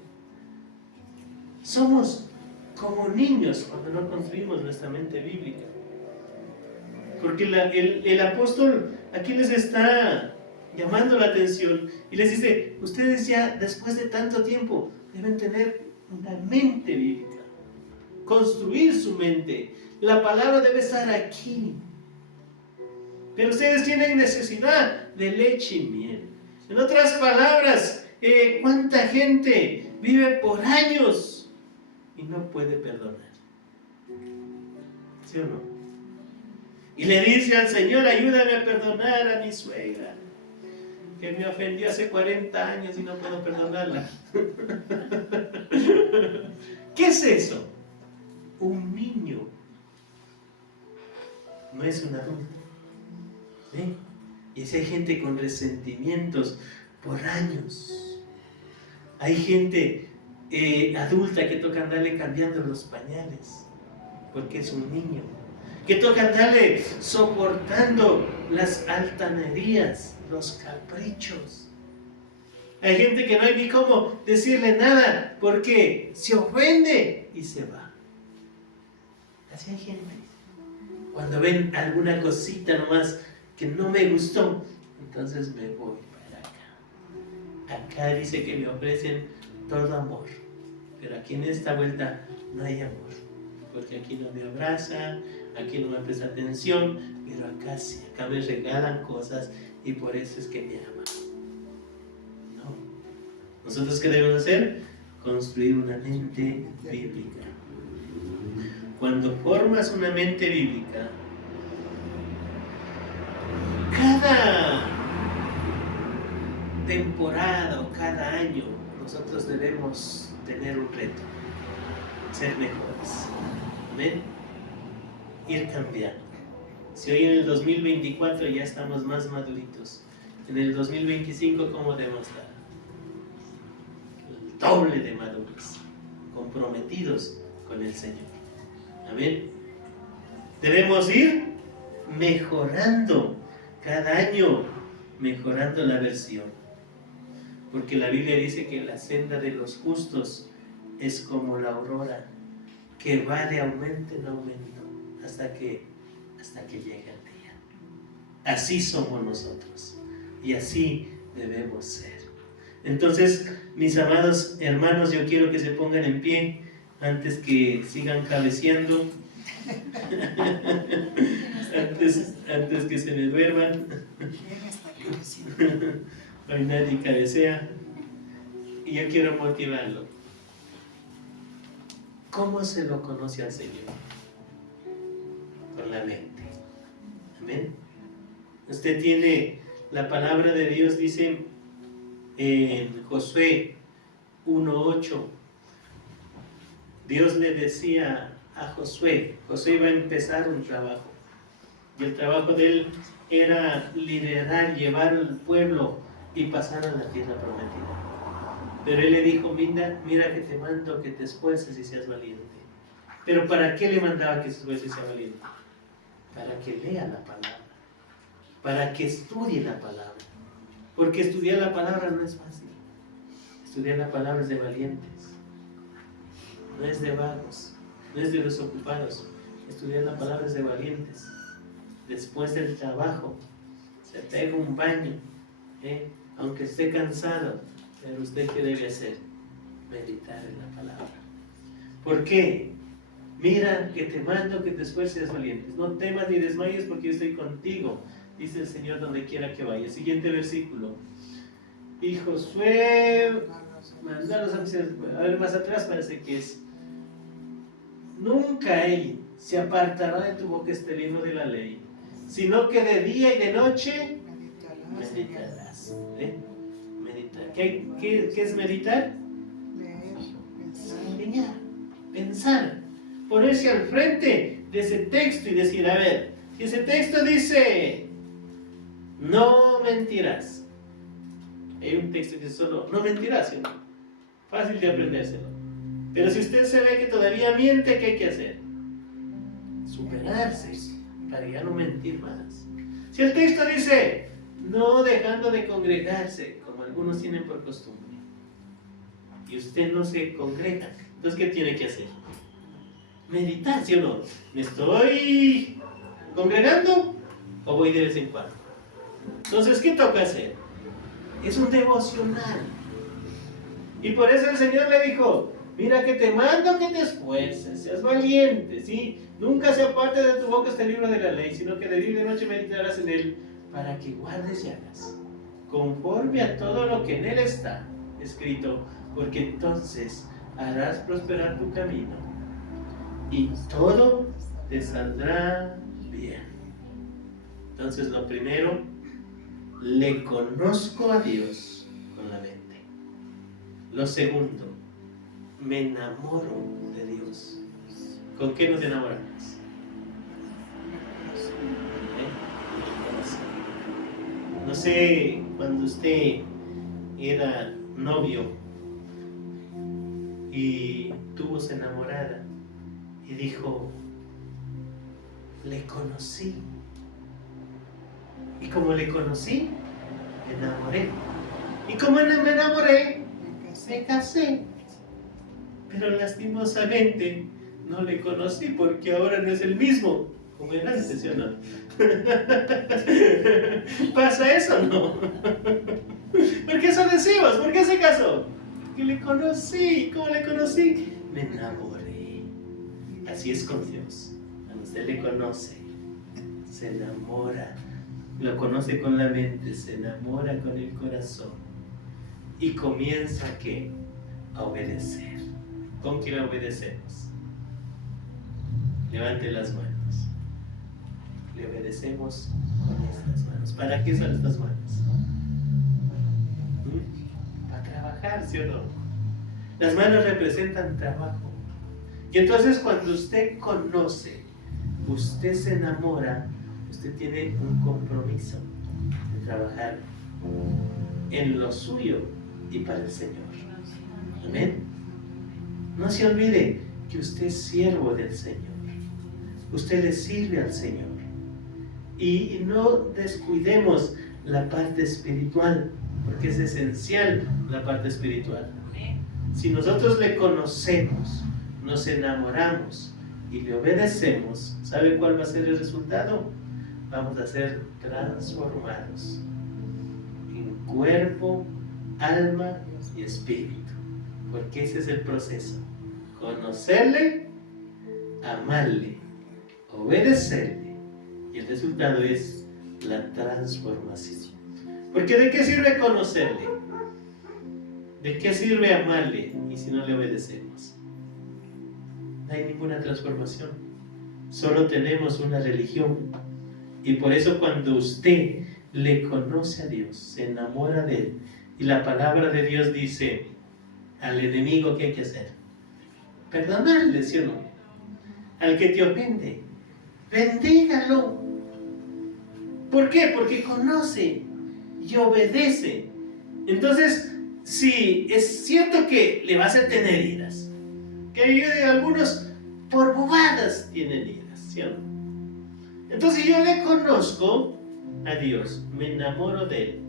Somos como niños cuando no construimos nuestra mente bíblica. Porque el apóstol aquí les está llamando la atención y les dice, ustedes ya después de tanto tiempo deben tener una mente bíblica, construir su mente. La palabra debe estar aquí. Pero ustedes tienen necesidad de leche y miel. En otras palabras, ¿cuánta gente vive por años y no puede perdonar? ¿Sí o no? Y le dice al Señor, ayúdame a perdonar a mi suegra, que me ofendió hace 40 años y no puedo perdonarla. ¿Qué es eso? Un niño. No es un adulto. Y si hay gente con resentimientos por años. Hay gente adulta que toca andarle cambiando los pañales porque es un niño, que toca andarle soportando las altanerías, los caprichos. Hay gente que no hay ni cómo decirle nada porque se ofende y se va. Así hay gente. Cuando ven alguna cosita nomás que no me gustó, entonces me voy para acá. Acá dice que me ofrecen todo amor, pero aquí en esta vuelta no hay amor, porque aquí no me abraza, aquí no me presta atención, pero acá sí, acá me regalan cosas y por eso es que me aman. No. ¿Nosotros qué debemos hacer? Construir una mente bíblica. Cuando formas una mente bíblica, cada temporada o cada año nosotros debemos tener un reto, ser mejores. ¿Ven? Ir cambiando. Si hoy en el 2024 ya estamos más maduritos, en el 2025 ¿cómo debemos estar? El doble de maduros, comprometidos con el Señor. Amén. Debemos ir mejorando cada año, mejorando la versión, porque la Biblia dice que la senda de los justos es como la aurora, que va de aumento en aumento hasta que llegue el día. Así somos nosotros y así debemos ser. Entonces, mis amados hermanos, yo quiero que se pongan en pie antes que sigan cabeceando, antes que se me duerman. Hoy nadie cabecea y yo quiero motivarlo. ¿Cómo se lo conoce al Señor? Con la mente. Amén. Usted tiene la palabra de Dios, dice en Josué 1:8. Dios le decía a Josué iba a empezar un trabajo. Y el trabajo de él era liderar, llevar al pueblo y pasar a la tierra prometida. Pero él le dijo, mira que te mando que te esfuerces y seas valiente. Pero ¿para qué le mandaba que se esfuerce y sea valiente? Para que lea la palabra, para que estudie la palabra. Porque estudiar la palabra no es fácil. Estudiar la palabra es de valientes, no es de vagos, no es de desocupados. Estudiar la palabra es de valientes. Después del trabajo, se pega un baño, aunque esté cansado, pero usted ¿qué debe hacer? Meditar en la palabra. ¿Por qué? Mira que te mando que te esfuerces valientes. No temas ni desmayes porque yo estoy contigo, dice el Señor donde quiera que vaya. Siguiente versículo. Y Josué mandó a los oficiales, a ver más atrás parece que es, nunca él se apartará de tu boca este libro de la ley, sino que de día y de noche meditarás. Meditar. ¿Qué es meditar? Pensar, ponerse al frente de ese texto y decir, a ver, si ese texto dice, no mentirás. Hay un texto que dice solo, no mentirás, ¿sí? Fácil de aprendérselo. Pero si usted se ve que todavía miente, ¿qué hay que hacer? Superarse, para ya no mentir más. Si el texto dice, no dejando de congregarse, como algunos tienen por costumbre, y usted no se congrega. Entonces, ¿qué tiene que hacer? Meditar, ¿sí o no? ¿Me estoy congregando o voy de vez en cuando? Entonces, ¿qué toca hacer? Es un devocional. Y por eso el Señor le dijo, mira que te mando que te esfuerces, seas valiente, ¿sí? Nunca se aparte de tu boca este libro de la ley, sino que de día y de noche meditarás en él, para que guardes y hagas, conforme a todo lo que en él está escrito, porque entonces harás prosperar tu camino y todo te saldrá bien. Entonces, lo primero, le conozco a Dios con la mente. Lo segundo, me enamoro de Dios. ¿Con qué nos enamoramos? No sé, cuando usted era novio y tuvo su enamorada y dijo, le conocí. Y como le conocí, me enamoré. Y como me enamoré, me casé. Pero lastimosamente no le conocí porque ahora no es el mismo como era antes, ¿sí o no? ¿Pasa eso o no? ¿Por qué eso decimos? ¿Por qué se casó? Porque le conocí. ¿Cómo le conocí? Me enamoré. Así es con Dios. Cuando usted le conoce, se enamora. Lo conoce con la mente, se enamora con el corazón. Y comienza ¿a qué? A obedecer. ¿Con qué obedecemos? Levante las manos. Le obedecemos con estas manos. ¿Para qué son estas manos? Para trabajar, ¿sí o no? Las manos representan trabajo. Y entonces cuando usted conoce, usted se enamora, usted tiene un compromiso de trabajar en lo suyo y para el Señor. Amén. No se olvide que usted es siervo del Señor. Usted le sirve al Señor. Y no descuidemos la parte espiritual, porque es esencial la parte espiritual. Si nosotros le conocemos, nos enamoramos y le obedecemos, ¿sabe cuál va a ser el resultado? Vamos a ser transformados en cuerpo, alma y espíritu, porque ese es el proceso: conocerle, amarle, obedecerle, y el resultado es la transformación. Porque ¿de qué sirve conocerle? ¿De qué sirve amarle? Y si no le obedecemos, no hay ninguna transformación. Solo tenemos una religión. Y por eso cuando usted le conoce a Dios, se enamora de Él, y la palabra de Dios dice al enemigo, ¿qué hay que hacer? Perdonarle, ¿sí o no? Al que te ofende, bendígalo. ¿Por qué? Porque conoce y obedece. Entonces, sí, es cierto que le vas a tener heridas, que algunos por bobadas tienen heridas, ¿sí o no? Entonces yo le conozco a Dios, me enamoro de Él,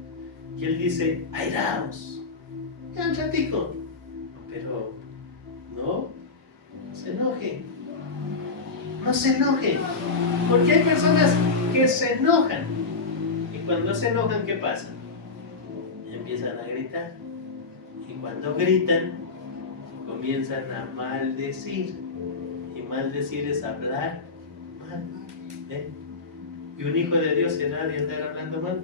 y Él dice, airaos, ya un ratico, pero no se enoje, no se enoje, porque hay personas que se enojan, y cuando se enojan, ¿qué pasa? Empiezan a gritar, y cuando gritan, comienzan a maldecir, y maldecir es hablar mal. ¿Y un hijo de Dios será de andar hablando mal?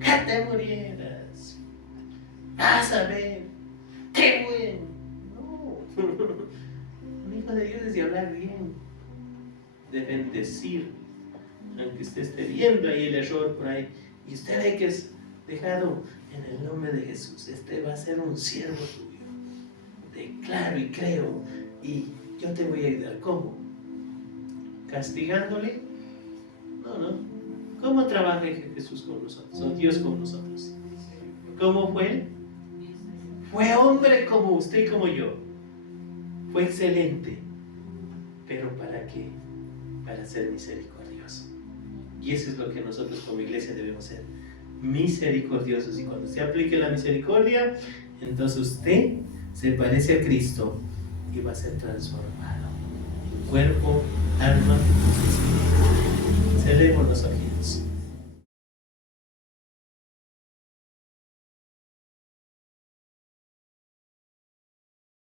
¡Que te murieras! ¡Vas a ver! ¡Qué bueno! No. Un hijo de Dios es de hablar bien, de bendecir, aunque usted esté viendo ahí el error por ahí, y usted ve que es dejado en el nombre de Jesús. Este va a ser un siervo tuyo. Declaro y creo, y yo te voy a ayudar. ¿Cómo? ¿Castigándole? No. ¿Cómo trabaja Jesús con nosotros? ¿O Dios con nosotros? ¿Cómo fue Él? Fue hombre como usted y como yo. Fue excelente. ¿Pero para qué? Para ser misericordioso. Y eso es lo que nosotros como iglesia debemos ser. misericordiosos. Y cuando usted aplique la misericordia, entonces usted se parece a Cristo y va a ser transformado en cuerpo, alma y espíritu. Cerremos los ojitos.